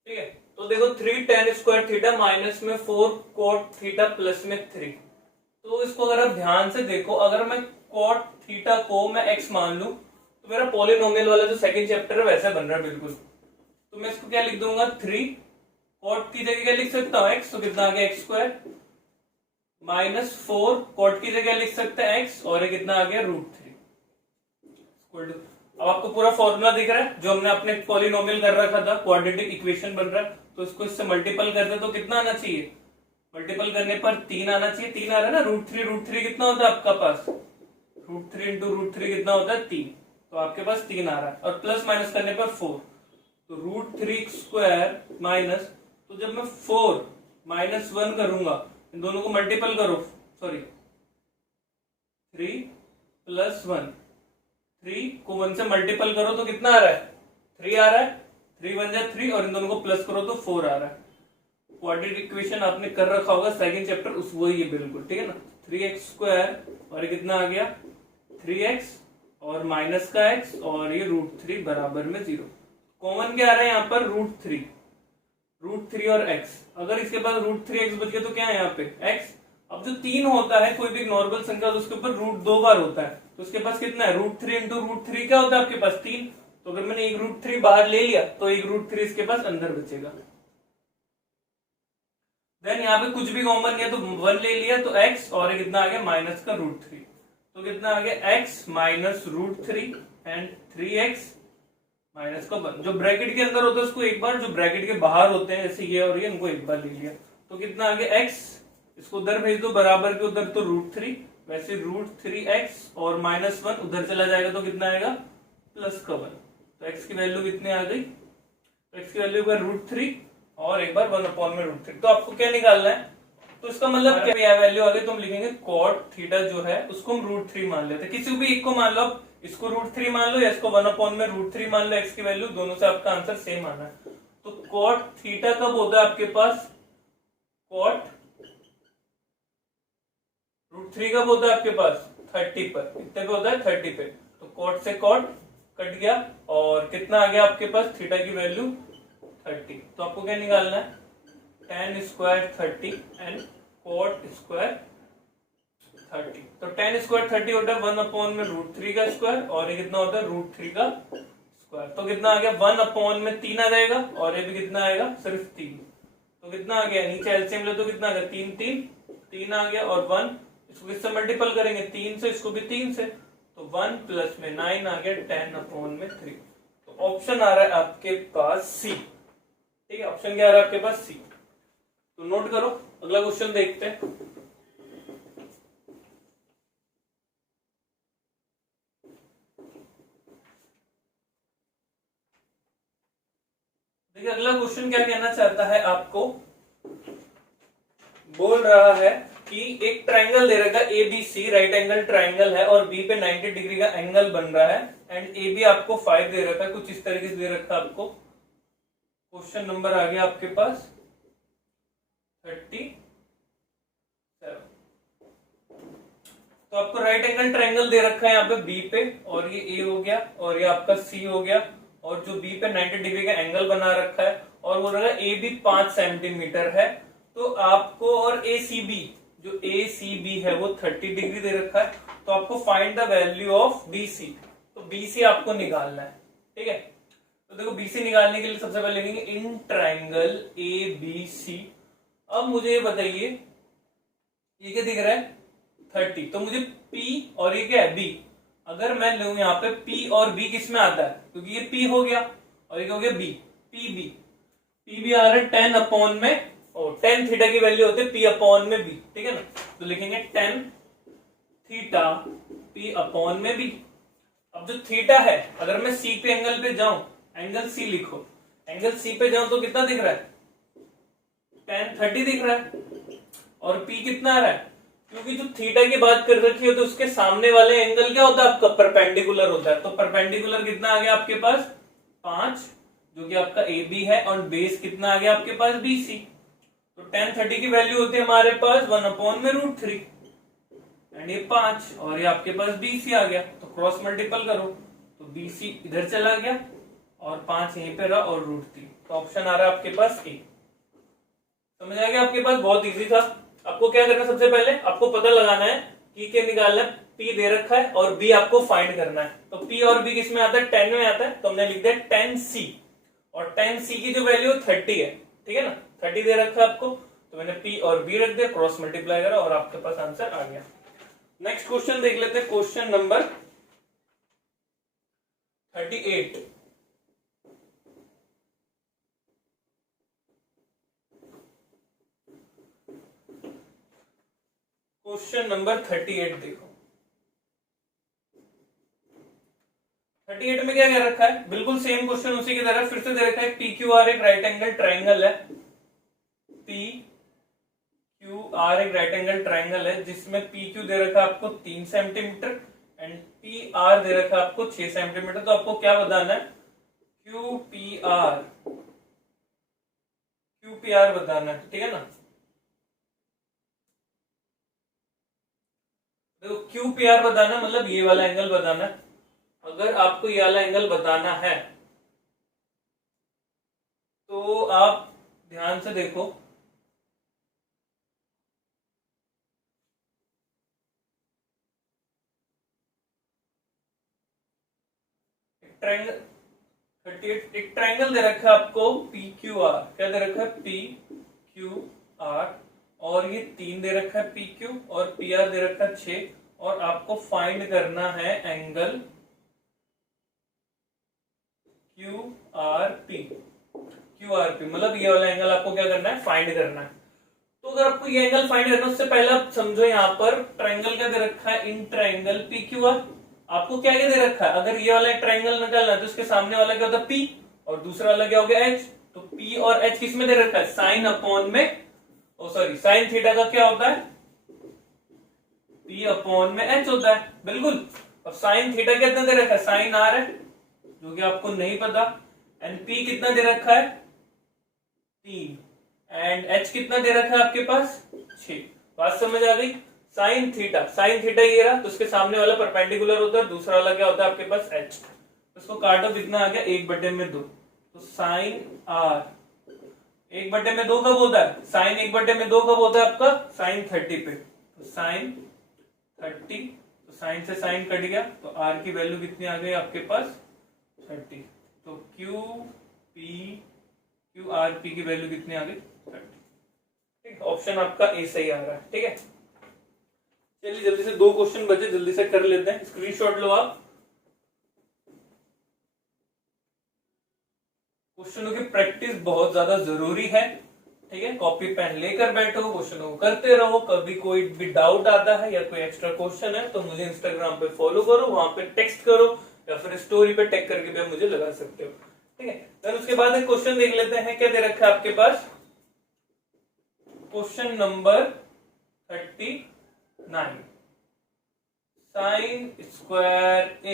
ठीक है। तो देखो 3 टेन स्क्वायर थीटा माइनस में 4 कोट थीटा प्लस में 3, तो इसको अगर आप ध्यान से देखो, अगर मैं कोट थीटा को मैं x मान लूं तो मेरा पॉलिनोमियल वाला जो सेकंड चैप्टर है वैसे बन रहा है बिल्कुल। तो मैं इसको क्या लिख दूंगा 3 कोट की जगह क्या लिख सकता हूँ x, तो कितना आ गया x स्क्वायर -4 कॉट की जगह लिख सकते हैं x, और ये कितना आ गया √3। अब आपको पूरा फॉर्मूला दिख रहा है जो हमने अपने पॉलिनोमियल कर रखा था, क्वाड्रेटिक इक्वेशन बन रहा है, तो इसको इससे मल्टीपल करते तो कितना आना चाहिए, मल्टीपल करने पर 3 आना चाहिए। 3 आ रहा है ना, √3 कितना होता है आपका पास, √3 इंटू √3 कितना होता है 3, तो आपके पास 3 आ रहा है, और प्लस माइनस करने पर 4, तो √3² माइनस, तो जब मैं 4 -1 करूंगा, इन दोनों को मल्टीपल करो, सॉरी 3 + 1, 3 को 1 से मल्टीपल करो तो कितना आ रहा है, 3 आ रहा है, 3 1 जा 3, और इन दोनों को प्लस करो तो 4 आ रहा है। क्वाड्रेटिक इक्वेशन आपने कर रखा होगा सेकंड चैप्टर, उस वही है बिल्कुल, ठीक है ना। 3x² और ये कितना आ गया 3x, और माइनस का x, और ये √3 बराबर में 0। कॉमन क्या आ रहा है यहाँ पर, √3 और x, अगर इसके पास √3x बच गया तो क्या है यहाँ पे x। अब जो 3 होता है कोई भी नॉर्मल संख्या, तो उसके ऊपर रूट 2 बार होता है, तो उसके पास कितना है, √3 इंटू √3 क्या होता है आपके पास 3, तो अगर मैंने एक √3 बाहर ले लिया तो एक √3 इसके पास अंदर बचेगा। देन यहाँ पे कुछ भी कॉमन नहीं है तो 1 ले लिया तो x, और ये कितना आ गया माइनस का √3, तो कितना आ गया x minus √3 and 3x minus का 1। जो ब्रैकेट के अंदर होता है उसको एक बार, जो ब्रैकेट के बाहर होते हैं जैसे ये और ये, इनको एक बार ले लिया, तो कितना आ गया x, इसको उधर भेज दो बराबर के उधर, तो √3, वैसे √3x और -1 उधर चला जाएगा तो कितना आएगा प्लस का 1, तो x की वैल्यू कितनी आ गई, तो x की वैल्यू एक बार √3 और एक बार 1/√3। तो आपको क्या निकालना है, तो इसका मतलब क्या, यह वैल्यू आ गई तो हम लिखेंगे cot थीटा जो है उसको हम √3 मान लेते हैं, किसी भी एक को मान लो, इसको √3 मान लो या इसको 1/√3 मान लो, x की वैल्यू दोनों से आपका आंसर सेम आना है। तो cot थीटा कब होता है आपके पास, cot √3 कब होता है आपके पास 30 पर, कितने पे होता है 30 पे, तो cot से cot कट गया, और कितना आ गया आपके पास थीटा की वैल्यू 30। तो आपको क्या निकालना है, tan² 30 एंड cot² 30, तो tan² 30 होता है 1/√3 का स्क्वायर, और ये कितना होता है √3 का स्क्वायर, तो कितना आ गया 1/3 आ जाएगा, और ये भी कितना आएगा सिर्फ 3, तो कितना आ गया, नीचे एलसीएम ले तो कितना आ गया 3 आ गया, और 1 इसको किससे मल्टीपल करेंगे 3 से, इसको भी 3 से, तो 1 प्लस में 9 आ गया 10/3। तो ऑप्शन आ रहा है आपके पास सी, ठीक है, ऑप्शन क्या आ रहा है आपके पास सी। तो नोट करो, अगला क्वेश्चन देखते हैं। देखिए अगला क्वेश्चन क्या कहना चाहता है आपको, बोल रहा है कि एक ट्रायंगल दे रखा है ABC, राइट एंगल ट्रायंगल है, और B पे 90 डिग्री का एंगल बन रहा है, एंड AB आपको 5 दे रखा है, कुछ इस तरीके से दे रखा है आपको। क्वेश्चन नंबर आ गया आपके पास 37। तो आपको राइट एंगल ट्रायंगल दे रखा है यहाँ पे B पे, और ये A हो गया, और ये आपका C हो गया, और जो B पे 90 डिग्री का एंगल बना रखा है, और बोल रहा है AB 5 सेंटीमीटर है, तो आपको, और ACB जो ACB है वो 30 डिग्री दे रखा है, तो आपको find the value of BC, तो BC आपको निकालना है, ठीक है। तो देखो BC निकालने के लिए सबसे पहले लिखेंगे इन ट्रायंगल ABC। अब मुझे ये बताइए, ये क्या दिख रहा है 30, तो मुझे P और ये क्या है B, अगर मैं लूं यहाँ पे P और B किस में आता है, क्योंकि ये P हो गया और ये हो गया B, PB आ रहा है 10 में, और tan थीटा की वैल्यू होती है P में B, ठीक है ना, तो लिखेंगे tan थीटा P में B। अब जो थीटा है, अगर मैं C पे एंगल पे जाऊं, एंगल C लिखो, एंगल C पे जाऊं तो कितना दिख रहा है tan 30 दिख रहा है, और P कितना आ रहा है, क्योंकि जो थीटा की बात कर रखी है तो उसके सामने वाले एंगल क्या होता है आपका परपेंडिकुलर होता है, तो परपेंडिकुलर कितना आ गया आपके पास 5, जो कि आपका AB है, और बेस कितना आ गया आपके पास BC, तो tan 30 की वैल्यू होती है हमारे पास 1/√3 एंड ये 5, और ये आपके पास BC आ गया, तो क्रॉस मल्टीपल करो तो BC इधर चला गया और 5 यहीं पे रहा और √3, तो ऑप्शन आ रहा है आपके पास ए। समझ आ गया आपके पास, बहुत इजी था। आपको क्या करना है, सबसे पहले आपको पता लगाना है कि क्या निकालना है, P दे रखा है और B आपको फाइंड करना है, तो P और B किस में आता है 10 में आता है, तो हमने लिख दिया tan C, और tan C की जो वैल्यू 30 है, ठीक है ना, 30 दे रखा है आपको, तो मैंने P और B रख दिया, क्रॉस मल्टीप्लाई करा और आपके पास आंसर आ गया। नेक्स्ट क्वेश्चन देख लेते हैं, क्वेश्चन नंबर 38। क्वेश्चन नंबर 38 देखो। 38 में क्या कह रखा है, बिल्कुल सेम क्वेश्चन उसी की तरह फिर से दे रखा है। PQR एक राइट एंगल ट्राइंगल है, PQR एक राइट एंगल ट्राइंगल है जिसमें PQ दे रखा है आपको 3 सेंटीमीटर एंड PR दे रखा है आपको 6 सेंटीमीटर। तो आपको क्या बताना है, QPR बताना है, ठीक है ना। देखो QPR बताना मतलब ये वाला एंगल बताना है। अगर आपको ये वाला एंगल बताना है तो आप ध्यान से देखो, एक ट्रायंगल दे रखा है आपको PQR, क्या दे रखा है PQR, और ये 3 दे रखा है PQ और PR दे रखा है 6, और आपको फाइंड करना है एंगल QRP मतलब ये वाला एंगल आपको क्या करना है, फाइंड करना है। तो अगर आपको ये एंगल फाइंड करना है उससे पहले आप समझो यहाँ पर ट्रायंगल क्या दे रखा है, इन ट्रायंगल PQR। आपको क्या क्या दे रखा है, अगर ये वाला ट्रायंगल निकालना है तो उसके सामने वाला क्या होता है P और दूसरा वाला क्या हो गया H। तो P और H किस में दे रखा है, साइन अपॉन में, साइन थीटा का क्या होता है, P अपॉन में H होता है, बिल्कुल। और साइन थीटा कितना दे रखा है, साइन R है जो कि आपको नहीं पता, एंड P कितना दे रखा है 3, एंड H कितना दे रखा है आपके पास 6। बात समझ आ गई। साइन थीटा ये रहा, तो उसके सामने वाला परपेंडिकुलर होता है, दूसरा वाला क्या होता है आपके पास H। उसको काटो, कितना आ गया 1/2, तो साइन R 1/2 कब होता है, साइन 1/2 कब होता है आपका, साइन 30 पे, तो साइन 30, तो साइन से साइन कट गया, तो R की वैल्यू कितनी आ गई आपके पास 30। तो QRP की वैल्यू कितनी आ गई 30। ठीक, ऑप्शन आपका ए सही आ रहा है, ठीक है। चलिए जल्दी से 2 क्वेश्चन बचे, जल्दी से कर लेते हैं, स्क्रीनशॉट लो आप। क्वेश्चनों की प्रैक्टिस बहुत ज्यादा जरूरी है, ठीक है। कॉपी पेन लेकर बैठो, क्वेश्चनों को करते रहो। कभी कोई भी डाउट आता है या कोई एक्स्ट्रा क्वेश्चन है तो मुझे इंस्टाग्राम पे फॉलो करो, वहां पे टेक्स्ट करो या फिर स्टोरी पे टैग करके भी मुझे लगा सकते हो, ठीक है। फिर उसके बाद एक क्वेश्चन देख लेते हैं, क्या दे रखा है आपके पास, question number 39। Sine square A,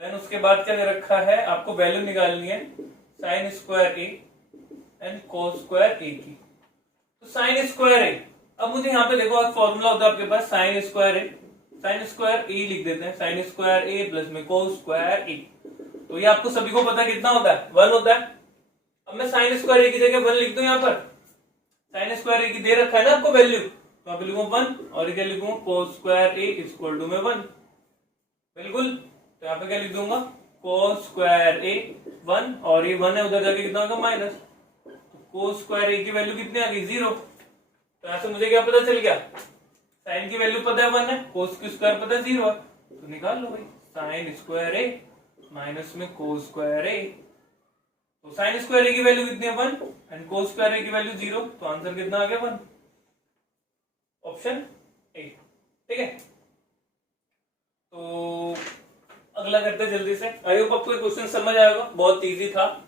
then उसके बाद क्या दे रखा है, आपको वैल्यू निकालनी है sine square A and cos square A की। तो साइन स्क्वायर A, अब मुझे यहाँ पे देखो एक फॉर्मूला होता है आपके पास साइन स्क्वायर A लिख देते हैं, साइन स्क्वायर A प्लस में कोस स्क्वायर A। तो ये आपको सभी को पता कितना होता है, 1 होता है। अब मैं साइन स्क्वायर A की जगह 1 लिख दूं, यहाँ पर साइन स्क्वायर A की दे रखा है ना आपको वैल्यू, तो आप लिखूंगा 1 और क्या लिखूंगा cos square A equal to में 1, बिल्कुल। तो यहाँ पे क्या लिख दूंगा कोस स्क्वायर A 1, और ये 1 है उधर जाके कितना होगा माइनस, तो कोस स्क्वायर A की वैल्यू कितनी आ गई 0। तो यहाँ से मुझे क्या पता चल गया, साइन की वैल्यू पता है 1 है, कोस की स्क्वायर पता है 0 है, तो निकाल लो भाई साइन स्क्वायर A माइनस में कोस स्क्वायर A। तो साइन स्क्वायर A की वैल्यू कितनी है 1 एंड कोस स्क्वायर A की वैल्यू 0, तो आंसर कितना आ गया 1, ऑप्शन ए, ठीक है। तो अगला करते हैं जल्दी से, आई होप आपको क्वेश्चन समझ आएगा, बहुत इजी था।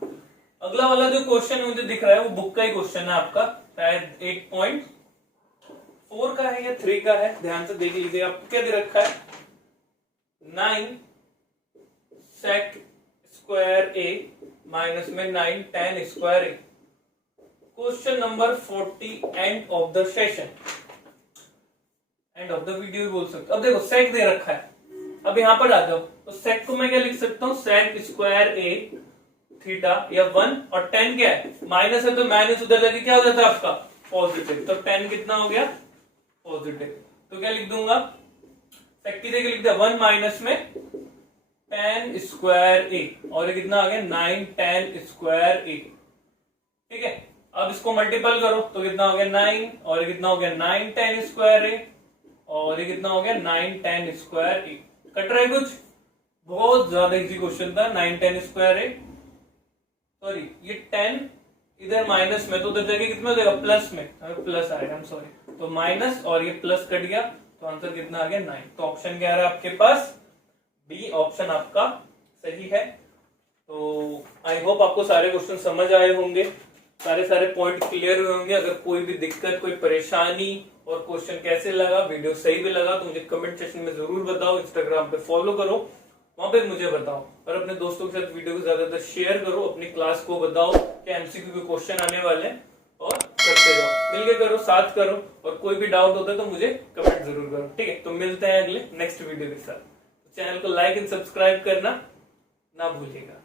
अगला वाला जो क्वेश्चन मुझे दिख रहा है वो बुक का ही क्वेश्चन है आपका, शायद 8.4 का है या 3 का है, ध्यान से देख लीजिए। आपको क्या दे रखा है 9 सेक स्क्वायर A माइनस में 9 tan square A। Question number 40, end of the session, end of the video भी बोल सकते हो। अब देखो सेक दे रखा है, अब यहां पर आ जाओ, तो सेक को मैं क्या लिख सकता हूं, सेक स्क्वायर A थीटा या 1, और tan क्या है माइनस है, तो माइनस उधर जाके क्या हो जाता है आपका पॉजिटिव, तो tan कितना हो गया पॉजिटिव। तो क्या लिख दूंगा, सेक की जगह लिख दिया 1 माइनस में tan स्क्वायर A, और ये कितना आ गया 9 tan स्क्वायर A, ठीक है। अब इसको मल्टीपल करो तो कितना हो गया 9, और ये कितना हो गया 9 10 स्क्वायर ए, और ये कितना हो गया 9 10 स्क्वायर ए। कट रहा है कुछ? बहुत ज्यादा इजी क्वेश्चन था। 9 10 स्क्वायर ए, सॉरी ये 10 इधर माइनस में, तो उधर जाके कितना हो जाएगा प्लस में, प्लस आएगा, आई एम सॉरी, तो माइनस और ये प्लस कट गया, तो आंसर कितना आ गया 9। तो ऑप्शन क्या आ रहा है आपके पास? बी ऑप्शन आपका सही है। तो आई होप आपको सारे क्वेश्चन समझ आए होंगे, सारे पॉइंट क्लियर हुए होंगे। अगर कोई भी दिक्कत, कोई परेशानी और क्वेश्चन कैसे लगा, वीडियो सही भी लगा तो मुझे कमेंट सेक्शन में जरूर बताओ। इंस्टाग्राम पे फॉलो करो, वहां पे मुझे बताओ, और अपने दोस्तों के साथ वीडियो को ज्यादातर शेयर करो। अपनी क्लास को बताओ कि एमसीक्यू के क्वेश्चन आने वाले हैं, और करते जाओ, मिलके करो, साथ करो। और कोई भी डाउट होता है तो मुझे कमेंट जरूर करो, ठीक है? तो मिलते हैं अगले नेक्स्ट वीडियो के साथ। चैनल को लाइक एंड सब्सक्राइब करना ना भूलिएगा।